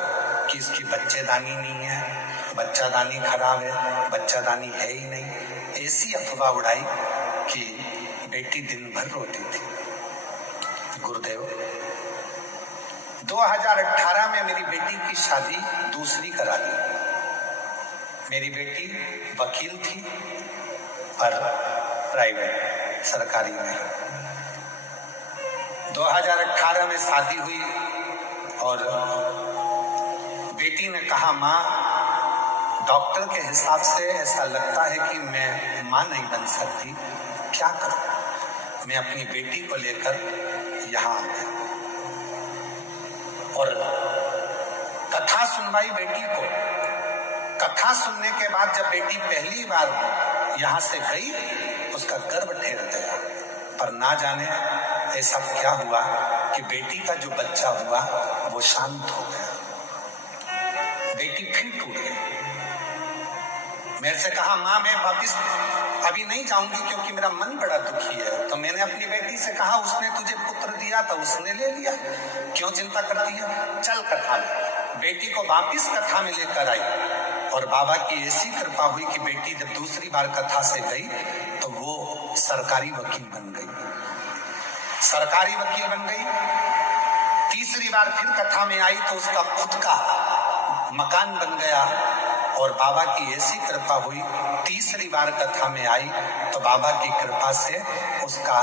कि इसकी बच्चेदानी नहीं है, बच्चादानी खराब है, बच्चादानी है ही नहीं। ऐसी अफवाह उड़ाई कि बेटी दिन भर रोती थी। गुरुदेव, 2018 में मेरी बेटी की शादी दूसरी करा दी। मेरी बेटी वकील थी पर प्राइवेट, सरकारी नहीं। 2018 में शादी हुई और बेटी ने कहा, माँ, डॉक्टर के हिसाब से ऐसा लगता है कि मैं माँ नहीं बन सकती, क्या करूं? मैं अपनी बेटी को लेकर यहाँ आ गया और कथा सुनवाई बेटी को। कथा सुनने के बाद जब बेटी पहली बार यहाँ से गई, उसका गर्भ ठेर गया। पर ना जाने ऐसा क्या हुआ कि बेटी का जो बच्चा हुआ वो शांत हो गया। बेटी फिर टूट गई। मेरे से कहा, माँ, मैं वापिस अभी नहीं जाऊंगी क्योंकि मेरा मन बड़ा दुखी है। तो मैंने अपनी बेटी से कहा, उसने तुझे पुत्र दिया था, उसने ले लिया, क्यों चिंता करती है, चल कथा में। बेटी को वापिस कथा में लेकर आई और बाबा की ऐसी कृपा हुई कि बेटी जब दूसरी बार कथा से गई तो वो सरकारी वकील बन गई। सरकारी वकील बन गई। तीसरी बार फिर कथा में आई तो उसका खुद का मकान बन गया और बाबा की ऐसी कृपा हुई, तीसरी बार कथा में आई तो बाबा की कृपा से उसका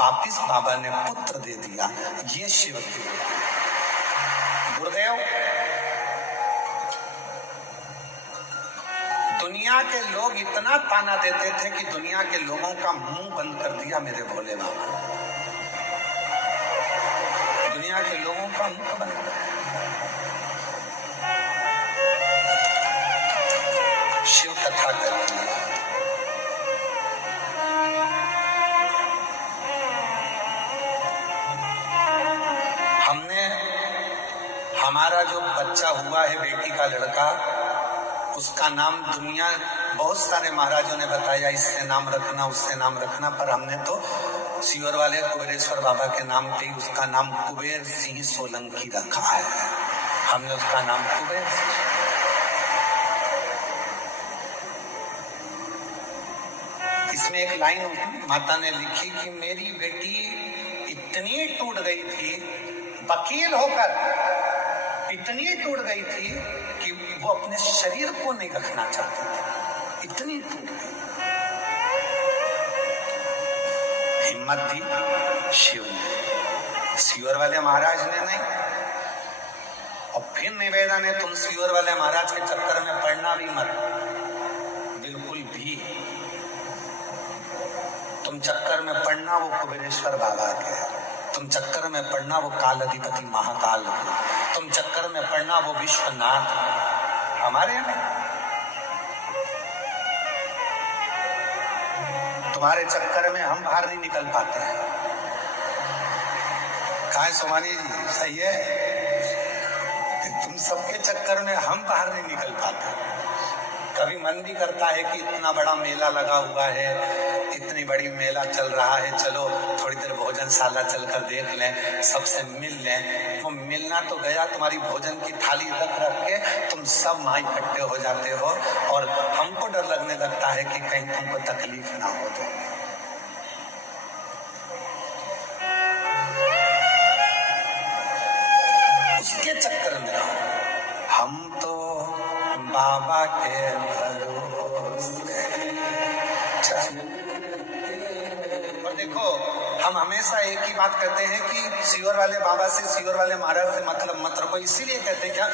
वापिस बाबा ने पुत्र दे दिया। ये शिव की। गुरुदेव, दुनिया के लोग इतना ताना देते थे कि दुनिया के लोगों का मुंह बंद कर दिया मेरे भोले बाबा। दुनिया के लोगों का मुंह बंद कर दिया। शिव कथा करती है। हमने, हमारा जो बच्चा हुआ है, बेटी का लड़का, उसका नाम दुनिया बहुत सारे महाराजों ने बताया, इससे नाम रखना, उससे नाम रखना, पर हमने तो सीहोर वाले कुबेरेश्वर बाबा के नाम पे ही उसका नाम कुबेर सिंह सोलंकी रखा है। हमने उसका नाम कुबेर सिंह। इसमें एक लाइन माता ने लिखी कि मेरी बेटी इतनी टूट गई थी, वकील होकर इतनी टूट गई थी कि वो अपने शरीर को नहीं रखना चाहती थी, इतनी टूट गई। हिम्मत दी शिव ने, सीहोर वाले महाराज ने नहीं। और फिर निवेदन है, तुम सीहोर वाले महाराज के चक्कर में पड़ना भी मत, बिल्कुल भी। तुम चक्कर में पड़ना वो कुबेरेश्वर बाबा के, तुम चक्कर में पड़ना वो काल अधिपति महाकाल के, तुम चक्कर में पड़ना वो विश्वनाथ, हमारे यहाँ। तुम्हारे चक्कर में हम बाहर नहीं निकल पाते हैं। कहा सोमानी जी, सही है कि तुम सबके चक्कर में हम बाहर नहीं निकल पाते। कभी मन भी करता है कि इतना बड़ा मेला लगा हुआ है, इतनी बड़ी मेला चल रहा है, चलो थोड़ी देर भोजनशाला चलकर देख लें, सबसे मिल लें। वो मिलना तो गया, तुम्हारी भोजन की थाली रख रख के तुम सब वहां इकट्ठे हो जाते हो, और हमको डर लगने लगता है कि कहीं तुमको तकलीफ ना हो। तो उसके चक्कर में हम तो बाबा के भरोसे। और देखो, हम हमेशा एक ही बात कहते हैं कि सीवर वाले बाबा से, सीवर वाले महाराज से मतलब मत रखो। इसीलिए कहते हैं क्या,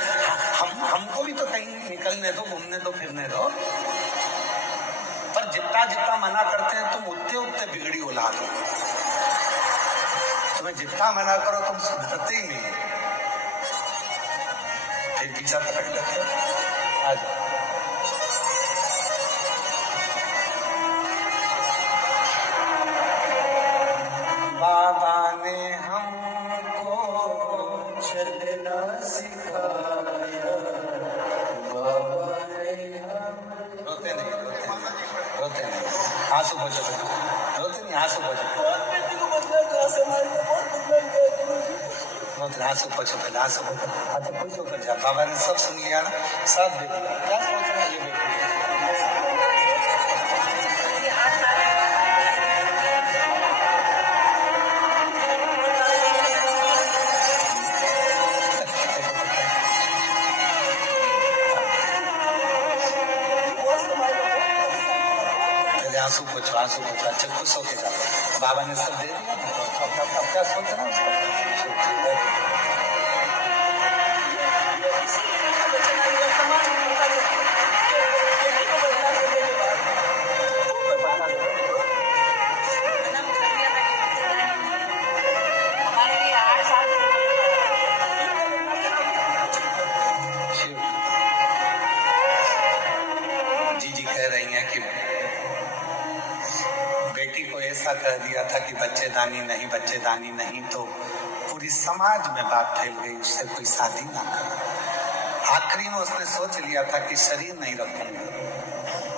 हमको भी तो कहीं निकलने दो, घूमने दो, फिरने दो। पर जितना जितना मना करते हैं तुम उतने उतने बिगड़ी औलाद हो। तुम्हें जितना मना करो तुम सुधरते ही नहीं, फिर पीछा पकड़ लेते हो। बाबा ने हमको चलना सिखाया, बाबा ने रोते नहीं, रोते नहीं, आंसू बचो, रोते नहीं, आंसू बचो, आंसू बचो, पहले आंसू बचो। अच्छा कुछ होकर जा, बाबा ने सब सुन लिया ना, सब देख लिया, क्या सोच रहे हैं ये बेटे। आंसू पोछो, आंसू पोछो, अच्छा खुश होके जाओ, बाबा ने सब दे दिया ना, तो अब क्या सोच रहा हूँ। जी कह रही हैं कि बेटी को ऐसा कह दिया था कि बच्चेदानी नहीं, बच्चेदानी नहीं, तो पूरी समाज में बात फैल गई, उससे कोई शादी ना करे। आखिरी में उसने सोच लिया था कि शरीर नहीं रखूंगा।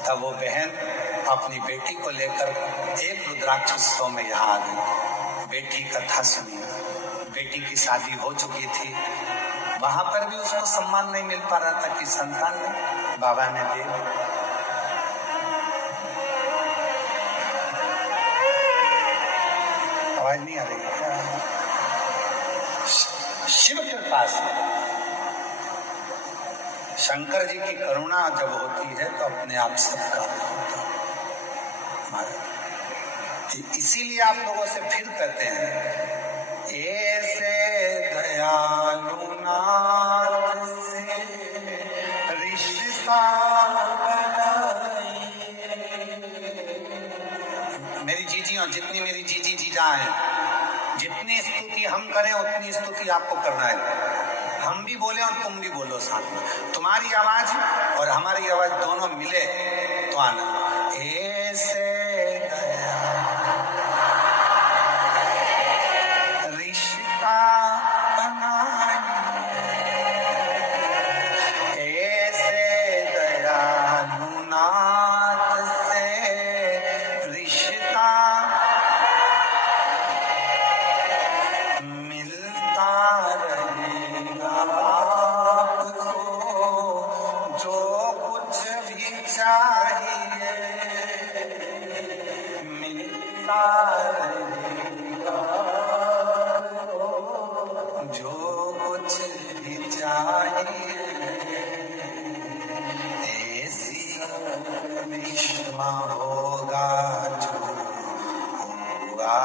तब वो बहन अपनी बेटी को लेकर एक रुद्राक्ष उत्सव में यहाँ आ गई। बेटी कथा सुनी, बेटी की शादी हो चुकी थी, वहां पर भी उसको सम्मान नहीं मिल पा रहा था कि संतान ने बाबा ने दे। आवाज नहीं आ रही क्या? शिव के पास शंकर जी की करुणा जब होती है तो अपने आप सब कार्य होता है। इसीलिए आप लोगों से फिर कहते हैं, ऐसे दयालु नाथ से रिश्ता मेरी जीजियों, जितनी मेरी जीजी जीजा हैं, जितनी स्तुति हम करें उतनी स्तुति आपको करना है। हम भी बोले और तुम भी बोलो साथ में, तुम्हारी आवाज और हमारी आवाज दोनों मिले तो आनंद। ऐसे रिश्ता जो कुछ भी चाहिए, ऐसी विश्वा होगा जो होगा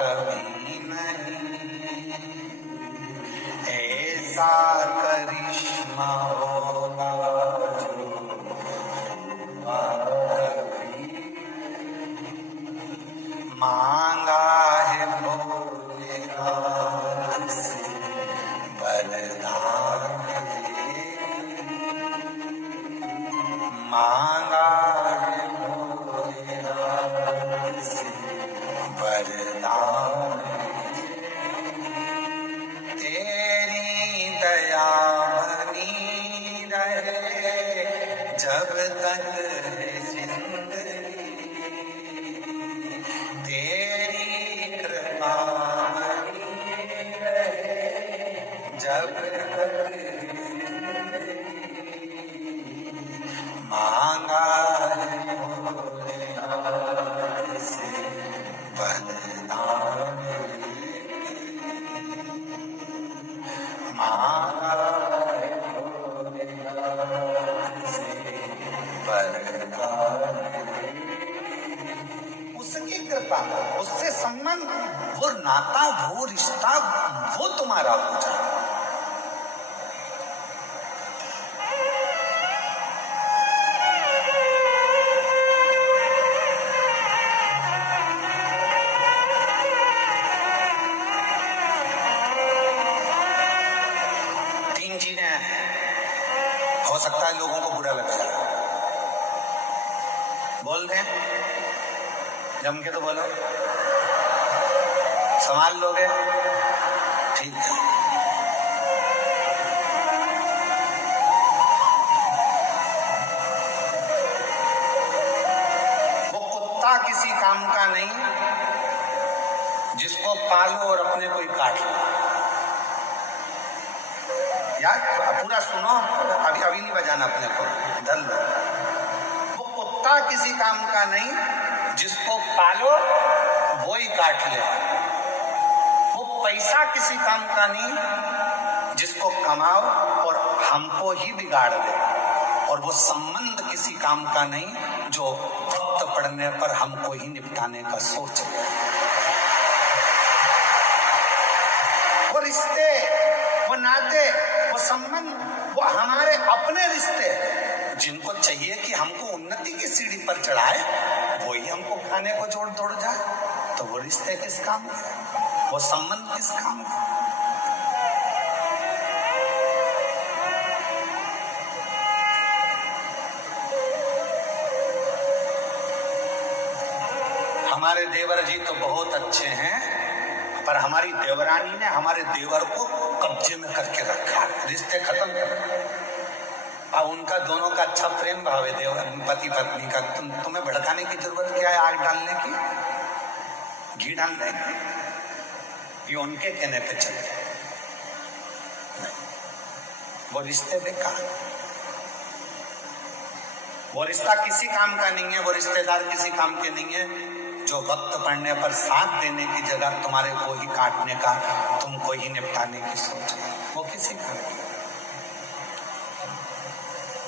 कभी नहीं, ऐसा करिश्मा होगा जो होगा कभी। मांगा है भोलेनाथ से वरदान दे, मांगा है भोलेनाथ से वरदान दे। तेरी दया बनी रहे जब तक है जिंदगी, जब तक मांगा है भोलेनाथ से वरदान, मांगा है भोलेनाथ से वरदान, उसकी कृपा, उससे संबंध, वो नाता, वो रिश्ता, वो तुम्हारा हो जाए। तीन चीजें हो सकता है लोगों को बुरा लग जाए, बोल दें जम के तो बोलो, संभाल लोगे, ठीक है। वो कुत्ता किसी काम का नहीं जिसको पालो और अपने को ही काट लो। यार पूरा सुनो, अभी अभी नहीं बजाना अपने को, धर लो। वो कुत्ता किसी काम का नहीं जिसको पालो वो ही काट ले। वो पैसा किसी काम का नहीं जिसको कमाओ और हमको ही बिगाड़ दे। और वो संबंध किसी काम का नहीं जो वक्त पड़ने पर हमको ही निपटाने का सोच ले। वो रिश्ते, वो नाते, वो संबंध, वो हमारे अपने रिश्ते जिनको चाहिए कि हमको उन्नति की सीढ़ी पर चढ़ाए, वही हमको खाने को जोड़ तोड़ जाए, तो वो रिश्ते किस काम के, वो संबंध किस काम के। हमारे देवर जी तो बहुत अच्छे हैं, पर हमारी देवरानी ने हमारे देवर को कब्जे में करके रखा, रिश्ते खत्म कर दिए। अब उनका दोनों का अच्छा प्रेम भाव है, पति पत्नी का, तुम्हें भड़काने की जरूरत क्या है, आग डालने की, घी डालने की, ये उनके कहने पे चलते। वो रिश्ते बेकार, वो रिश्ता किसी काम का नहीं है, वो रिश्तेदार किसी काम के नहीं है जो वक्त पड़ने पर साथ देने की जगह तुम्हारे को ही काटने का, तुमको ही निपटाने की सोच, वो किसी काम की।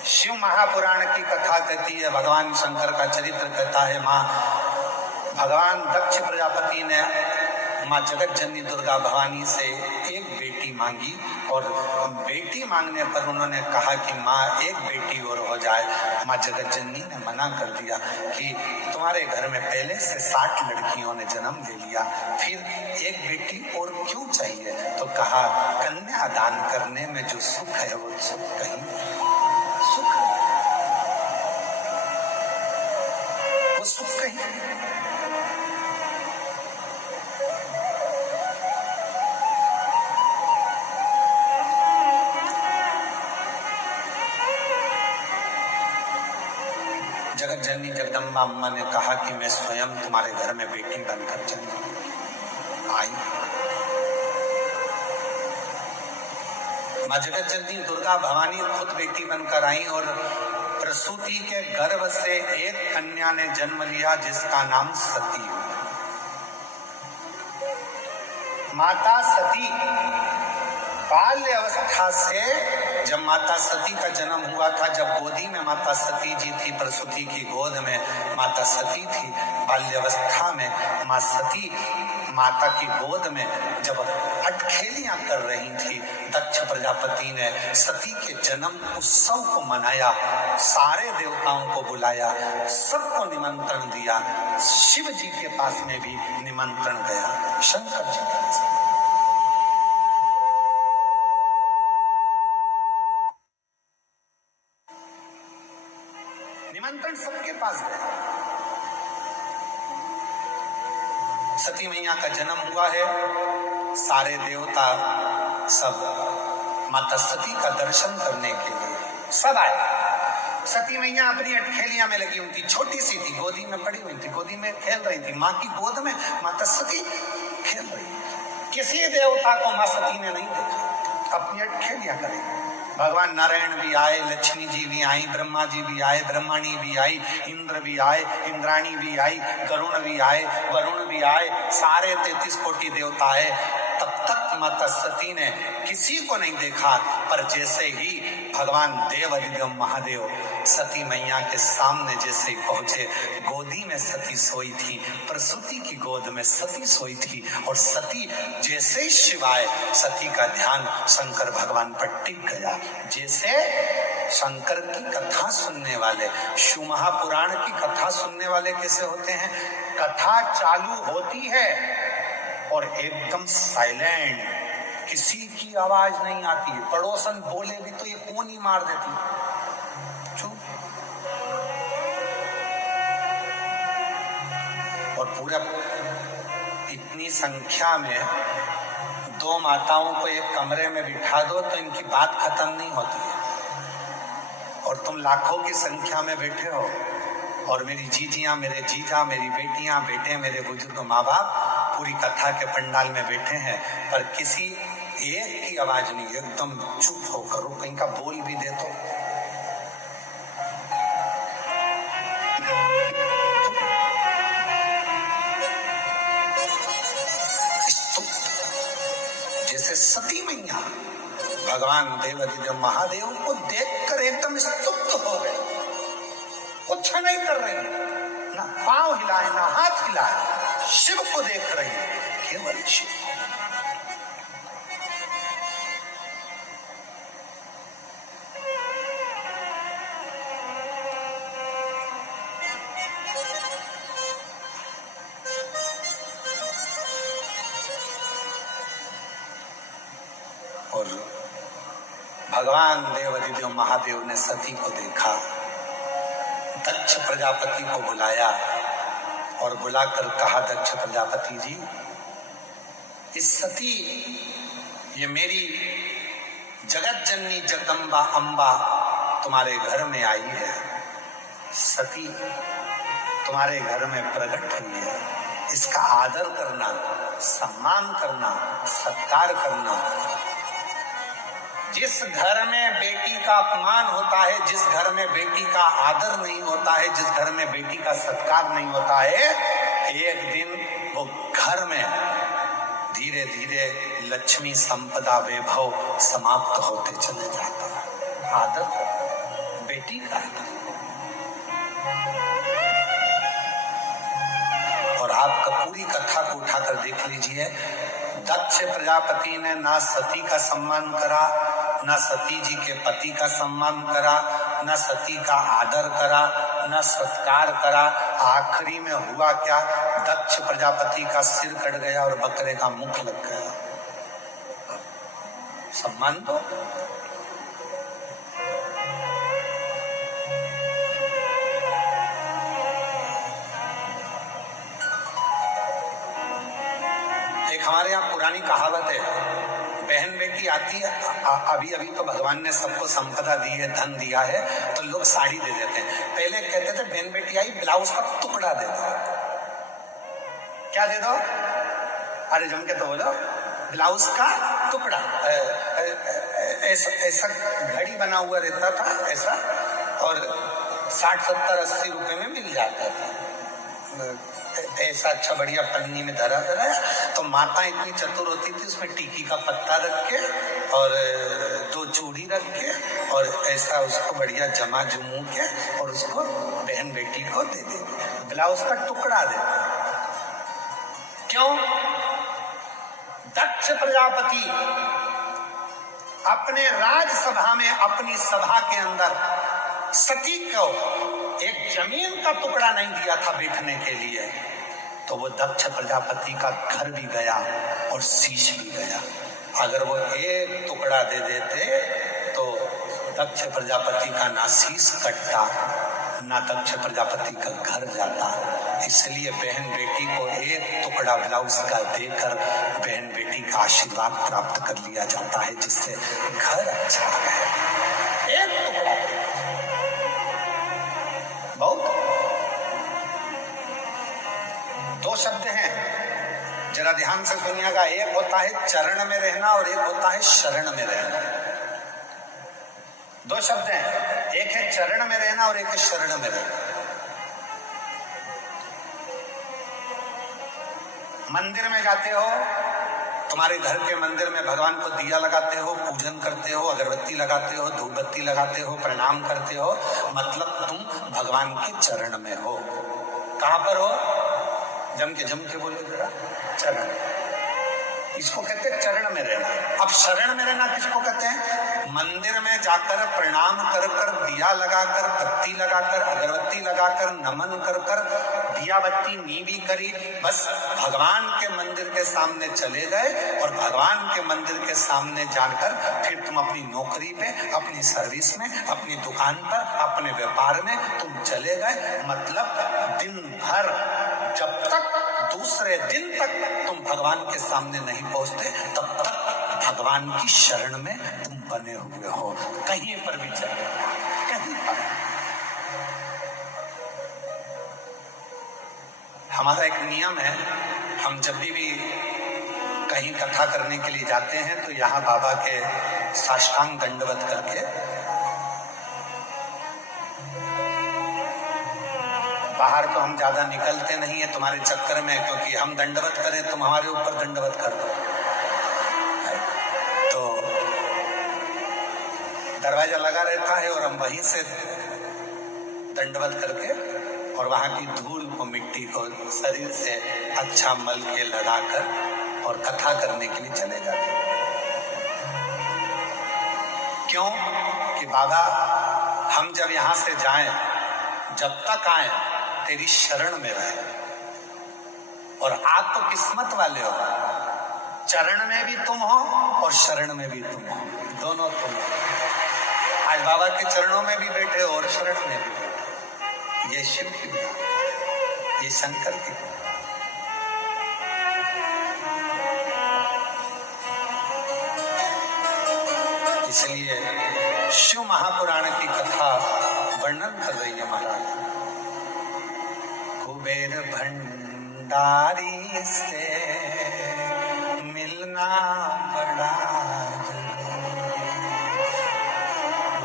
शिव महापुराण की कथा कहती है, भगवान शंकर का चरित्र कहता है, माँ भगवान दक्ष प्रजापति ने माँ जगत जननी दुर्गा भवानी से एक बेटी मांगी और बेटी मांगने पर उन्होंने कहा कि माँ एक बेटी और हो जाए। माँ जगत जननी ने मना कर दिया कि तुम्हारे घर में पहले से 60 लड़कियों ने जन्म ले लिया, फिर एक बेटी और क्यों चाहिए। तो कहा कन्या दान करने में जो सुख है वो सुख कहीं, सुख वो सुख कहीं। जगत जननी जगदम्बा अम्मा ने कहा कि मैं स्वयं तुम्हारे घर में बेटी बनकर चली आई। माँ जगत जननी दुर्गा भवानी खुद बेटी बनकर आई और प्रसूति के गर्भ से एक कन्या ने जन्म लिया जिसका नाम सती हुआ। माता सती बाल्य अवस्था से, जब माता सती का जन्म हुआ था, जब गोदी में माता सती जी थी, प्रसूति की गोद में माता सती थी, बाल्यावस्था में माँ सती माता की गोद में जब अटखेलियां कर रही थी, दक्ष प्रजापति ने सती के जन्म उत्सव को मनाया, सारे देवताओं को बुलाया, सबको निमंत्रण दिया। शिव जी के पास में भी निमंत्रण गया, शंकर जी के पास। निमंत्रण सबके पास गया। सती मैया का जन्म हुआ है, सारे देवता सब माता सती का दर्शन करने के लिए सब आए। सती मैया अपनी अटखेलियां में लगी हुई थी, छोटी सी थी, गोदी में पड़ी हुई थी, गोदी में खेल रही थी, माँ की गोद में माता सती खेल रही। किसी देवता को माँ सती ने नहीं देखा, अपनी खेल लिया करें। भगवान नारायण भी आए, लक्ष्मी जी भी आई, ब्रह्मा जी भी आए, ब्रह्मणी भी आई, इंद्र भी आए, इंद्राणी भी आई, गरुण भी आए, वरुण भी आए, सारे 33 कोटि देवता आए। तब तक माता सती ने किसी को नहीं देखा, पर जैसे ही भगवान देव अधिदेव महादेव सती मैया के सामने जैसे ही पहुंचे, गोदी में सती सोई थी, प्रसूति की गोद में सती सोई थी, और सती जैसे ही शिवाय, सती का ध्यान शंकर भगवान पर टिक गया। जैसे शंकर की कथा सुनने वाले, शिव महापुराण की कथा सुनने वाले कैसे होते हैं? कथा चालू होती है और एकदम साइलेंट, किसी की आवाज नहीं आती है। पड़ोसन बोले भी तो ये कौन ही मार देती, चुप। और पूरा इतनी संख्या में 2 माताओं को एक कमरे में बिठा दो तो इनकी बात खत्म नहीं होती है। और तुम लाखों की संख्या में बैठे हो, और मेरी जीजियां, मेरे जीजा, मेरी बेटियां, बेटे, मेरे बुजुर्ग माँ बाप पूरी कथा के पंडाल में बैठे हैं, पर किसी एक की आवाज नहीं, एकदम चुप होकर। वो कहीं का बोल भी दे तो जैसे सती मैया भगवान देव अधिदेव महादेव को देखकर एकदम स्तुप्त हो गए। कुछ नहीं कर रही, ना पांव हिलाए, ना हाथ हिलाए, शिव को देख रही है, केवल शिव। और भगवान देव अधिदेव महादेव ने सती को देखा, दक्ष प्रजापति को बुलाया और बुलाकर कहा, दक्ष प्रजापति जी, इस सती, ये मेरी जगत जननी जगदम्बा अम्बा तुम्हारे घर में आई है। सती तुम्हारे घर में प्रकट हुई है, इसका आदर करना, सम्मान करना, सत्कार करना। जिस घर में बेटी का अपमान होता है, जिस घर में बेटी का आदर नहीं होता है, जिस घर में बेटी का सत्कार नहीं होता है, एक दिन वो घर में धीरे धीरे लक्ष्मी, संपदा, वैभव समाप्त होते चले जाता है। आदर बेटी का आदर। और आपका पूरी कथा को उठाकर देख लीजिए, दक्ष प्रजापति ने ना सती का सम्मान करा, ना सती जी के पति का सम्मान करा, ना सती का आदर करा, ना सत्कार करा। आखिरी में हुआ क्या? दक्ष प्रजापति का सिर कट गया और बकरे का मुख लग गया। सम्मान दो। एक हमारे यहाँ पुरानी कहावत है, बहन बेटी आती है, अभी अभी तो भगवान ने सबको संपदा दी है, धन दिया है, तो लोग साड़ी दे देते हैं। पहले कहते थे बहन बेटी आई, ब्लाउज का टुकड़ा दे दो। क्या दे दो? अरे जम के तो बोलो, ब्लाउज का टुकड़ा। ऐसा घड़ी बना हुआ रहता था ऐसा, और 60, 70, 80 रुपए में मिल जाता था। ऐसा अच्छा बढ़िया पन्नी में धरा है। तो माता इतनी चतुर होती थी, उसमें टिकी का पत्ता रख के और 2 चूड़ी रख के और ऐसा उसको बढ़िया जमा जमू के और उसको बहन बेटी को दे देती, ब्लाउज का टुकड़ा देते। क्यों? दक्ष प्रजापति अपने राजसभा में, अपनी सभा के अंदर सती को एक जमीन का टुकड़ा नहीं दिया था बैठने के लिए, तो वो दक्ष प्रजापति का घर भी गया और शीश भी गया। अगर वो एक टुकड़ा दे देते तो दक्ष प्रजापति का ना शीश कटता, ना दक्ष प्रजापति का घर जाता। इसलिए बहन बेटी को एक टुकड़ा ब्लाउज का देकर बहन बेटी का आशीर्वाद प्राप्त कर लिया जाता है, जिससे घर अच्छा है। एक टुकड़ा बहुत। 2 शब्द हैं जरा ध्यान से सुनिएगा, एक होता है चरण में रहना और एक होता है शरण में रहना। दो शब्द हैं, एक है चरण में रहना और एक है शरण में रहना। मंदिर में जाते हो, तुम्हारे घर के मंदिर में भगवान को दिया लगाते हो, पूजन करते हो, अगरबत्ती लगाते हो, धूपबत्ती लगाते हो, प्रणाम करते हो, मतलब तुम भगवान के चरण में हो। कहां पर हो? जम के बोलो जरा, चरण। इसको कहते हैं चरण में रहना। अब शरण में रहना किसको कहते हैं? मंदिर में जाकर प्रणाम कर कर, दिया लगाकर, बत्ती लगाकर, अगरबत्ती लगाकर, नमन कर कर, दिया बत्ती नीवी करी, बस भगवान के मंदिर के सामने चले गए और भगवान के मंदिर के सामने जाकर फिर तुम अपनी नौकरी पे, अपनी सर्विस में, अपनी दुकान पर, अपने व्यापार में तुम चले गए। मतलब दिन भर जब तक दूसरे दिन तक तुम भगवान के सामने नहीं पहुंचते, तब तक भगवान की शरण में तुम बने हुए हो। कहीं पर भी चले, कहीं पर। हमारा एक नियम है, हम जब भी कहीं कथा करने के लिए जाते हैं तो यहाँ बाबा के साष्टांग दंडवत करके बाहर तो हम ज्यादा निकलते नहीं है तुम्हारे चक्कर में, क्योंकि हम दंडवत करें तुम हमारे ऊपर दंडवत कर दो। तो दरवाजा लगा रहता है और हम वहीं से दंडवत करके और वहां की धूल को, मिट्टी को शरीर से अच्छा मल के लगाकर और कथा करने के लिए चले जाते हैं। क्यों? कि बाबा हम जब यहां से जाएं, जब तक आए तेरी शरण में रहे। और आप तो किस्मत वाले हो, चरण में भी तुम हो और शरण में भी तुम हो, दोनों तुम हो। आज बाबा के चरणों में भी बैठे हो और शरण में भी बैठे। ये शिव की बात, ये शंकर की बात। इसलिए शिव महापुराण की कथा वर्णन कर रही है महाराज। कुबेर भंडारी से मिलना बड़ा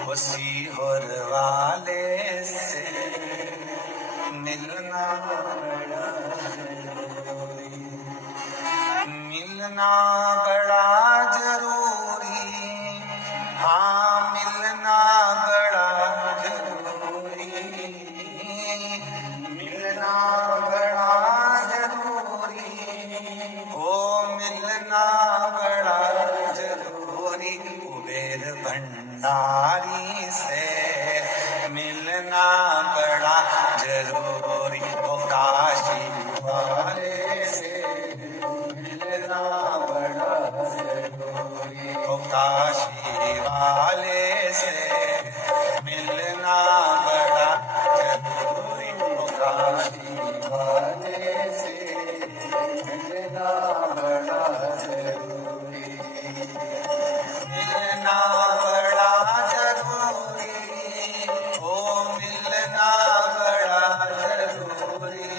जरूरी, होर वाले से मिलना बड़ा जरूरी, मिलना बड़ा जरूरी, हाँ मिलना बड़ा जरूरी, मिलना बड़ा जरूरी, ओ मिलना बड़ा जरूरी। कुबेर भंडारी से मिलना बड़ा जरूरी, ओ काशी वाले से मिलना बड़ा जरूरी, ओ काशी वाले से मिलना बड़ा जरूरी, ओ काशी वाले से मिलना बड़ा जरूरी, मिलना बड़ा जरूरी, ओ मिलना बड़ा जरूरी,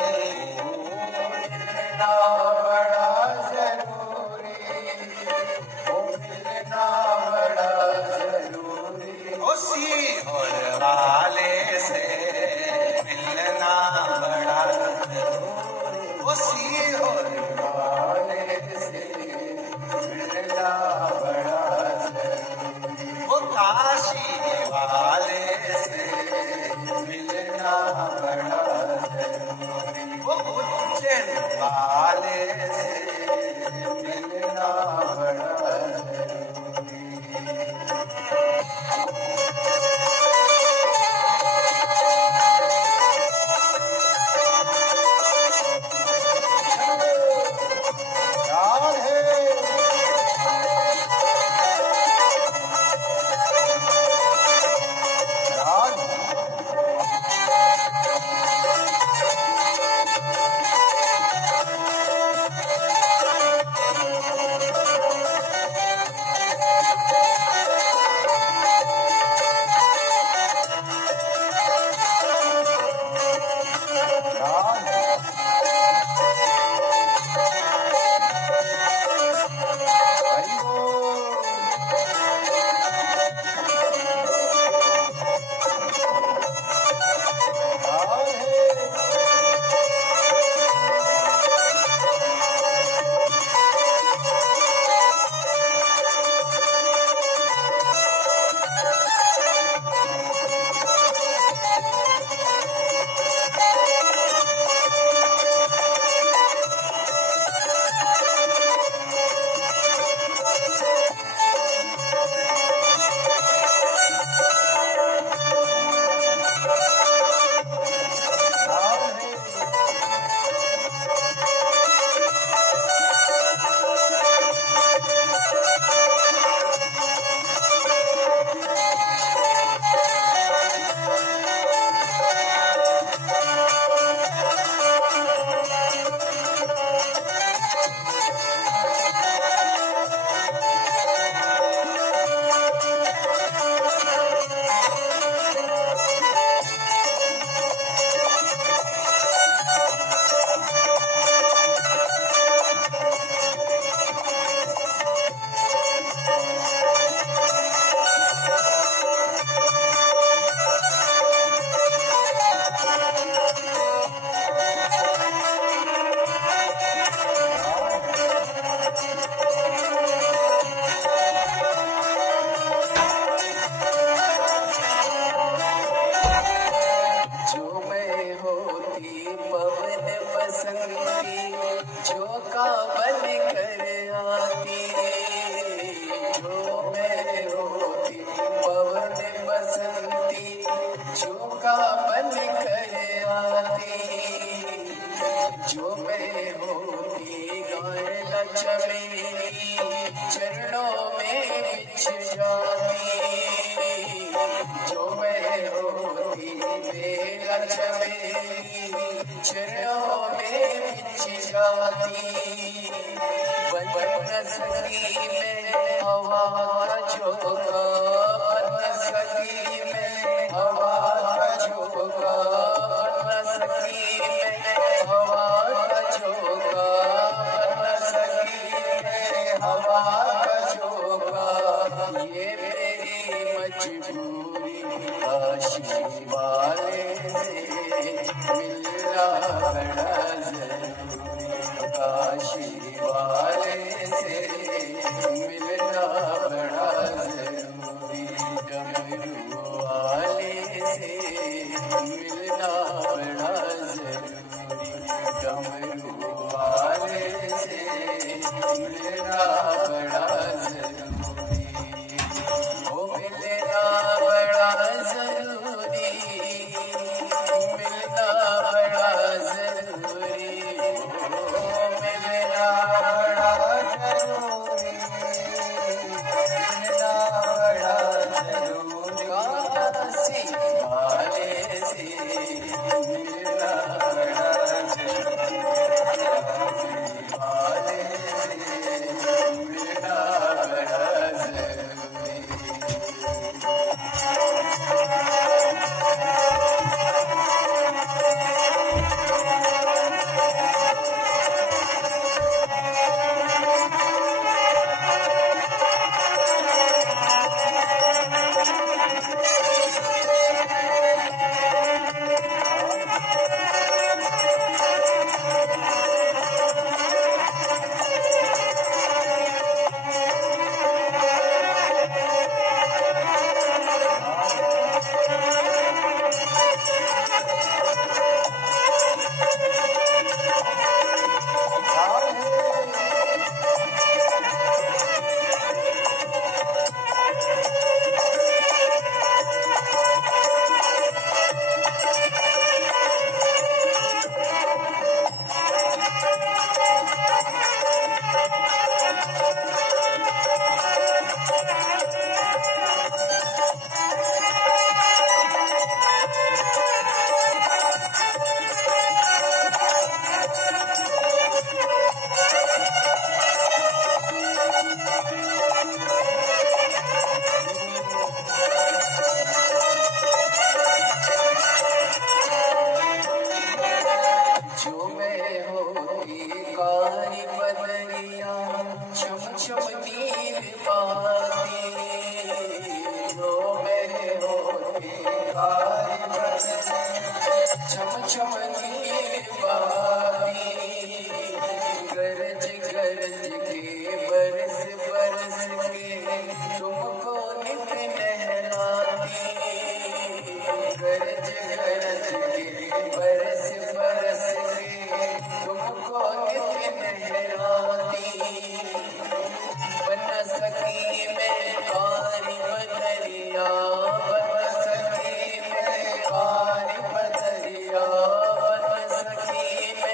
मिलना बड़ा जरूरी, ओ मिलना बड़ा जरूरी, ओ सीहोर वाले से मिलना बड़ा जरूरी, ओ सीहोर वाले से मिलना बड़ा जरूरी, ओ काशी वाले से मिलना बड़ा जरूरी, ओ उज्जैन वाले से मिलना बड़ा जरूरी। चमेली चरणों में बिछ जाती, जो मैं होती बेला चमेली चरणों में बिछ जाती। बनस्पति में हवा का झोंका, बनस्पति में हवा का झोंका, बनस्पति में हवा का झोंका, बनस्पति में हवा का झोंका। ये मेरी मजबूरी काशी वाले से मिलना बड़ा जरूरी, काशी वाले से मिलना बड़ा जरूरी, डमरू वाले से मिलना बड़ा जरूरी, डमरू वाले से मिलना बड़ा जरूरी, वो मिलना बड़ा जरूरी, मिलना बड़ा जरूरी, वो मिलना बड़ा जरूरी, मिलना बड़ा जरूरी, काशी वाले से मिलना बड़ा जरूरी, काशी वाले से मिलना बड़ा जरूरी। जो मैं होती कारी बदरिया चम चम नीर पाती, जो मैं होती कारी बदरिया चम चम नीर पाती, गरज गरज के बरस बरस के तुमको नित नहलाती, गरज गरज के बरस बरस के तुमको नित नहलाती। बनस्पति में कारी बदरिया, बनस्पति में कारी बदरिया, बनस्पति में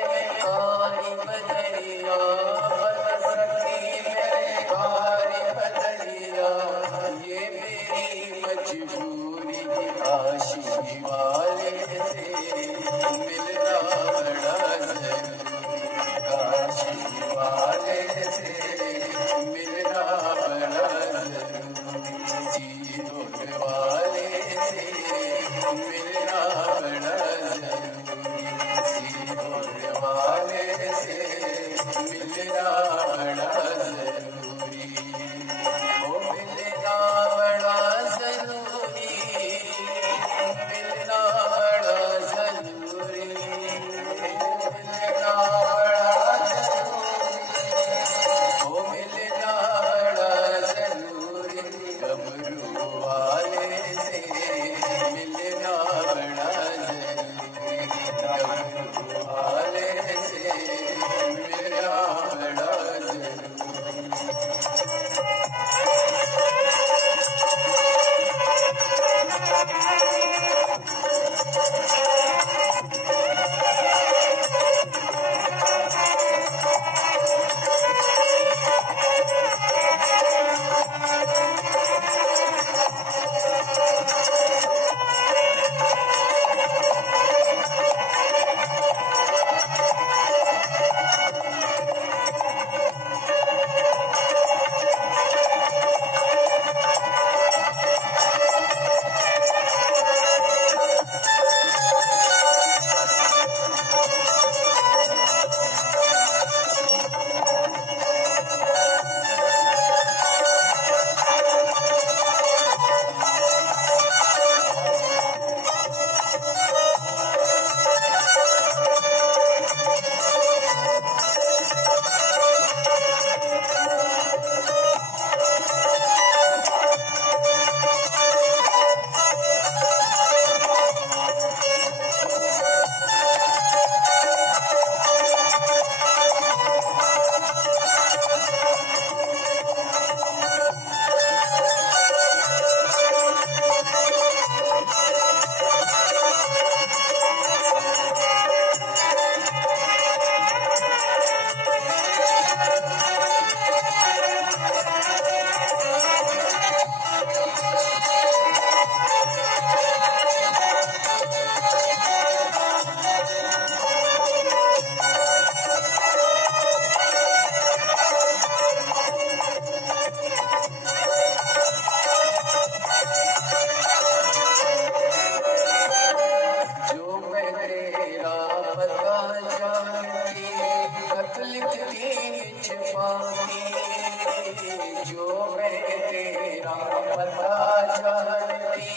तेरा पता जानती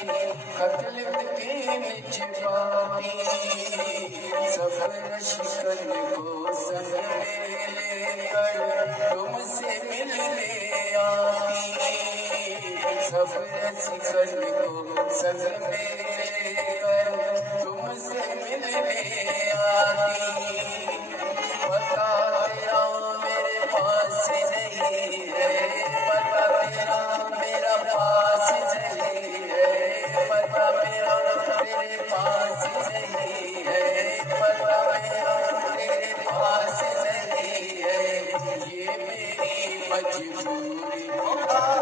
कतल के निज पाती सब रश्कन को संग में लेकर तुमसे मिलने आती सब रश्कन को संग में लेकर तुमसे मिलने आती पता तेरा मेरे पास नहीं है पता तेरा मेरा पास नहीं है पता मेरा तेरे पास नहीं है पता मेरा तेरे पास नहीं है ये मेरी मजबूरी वाले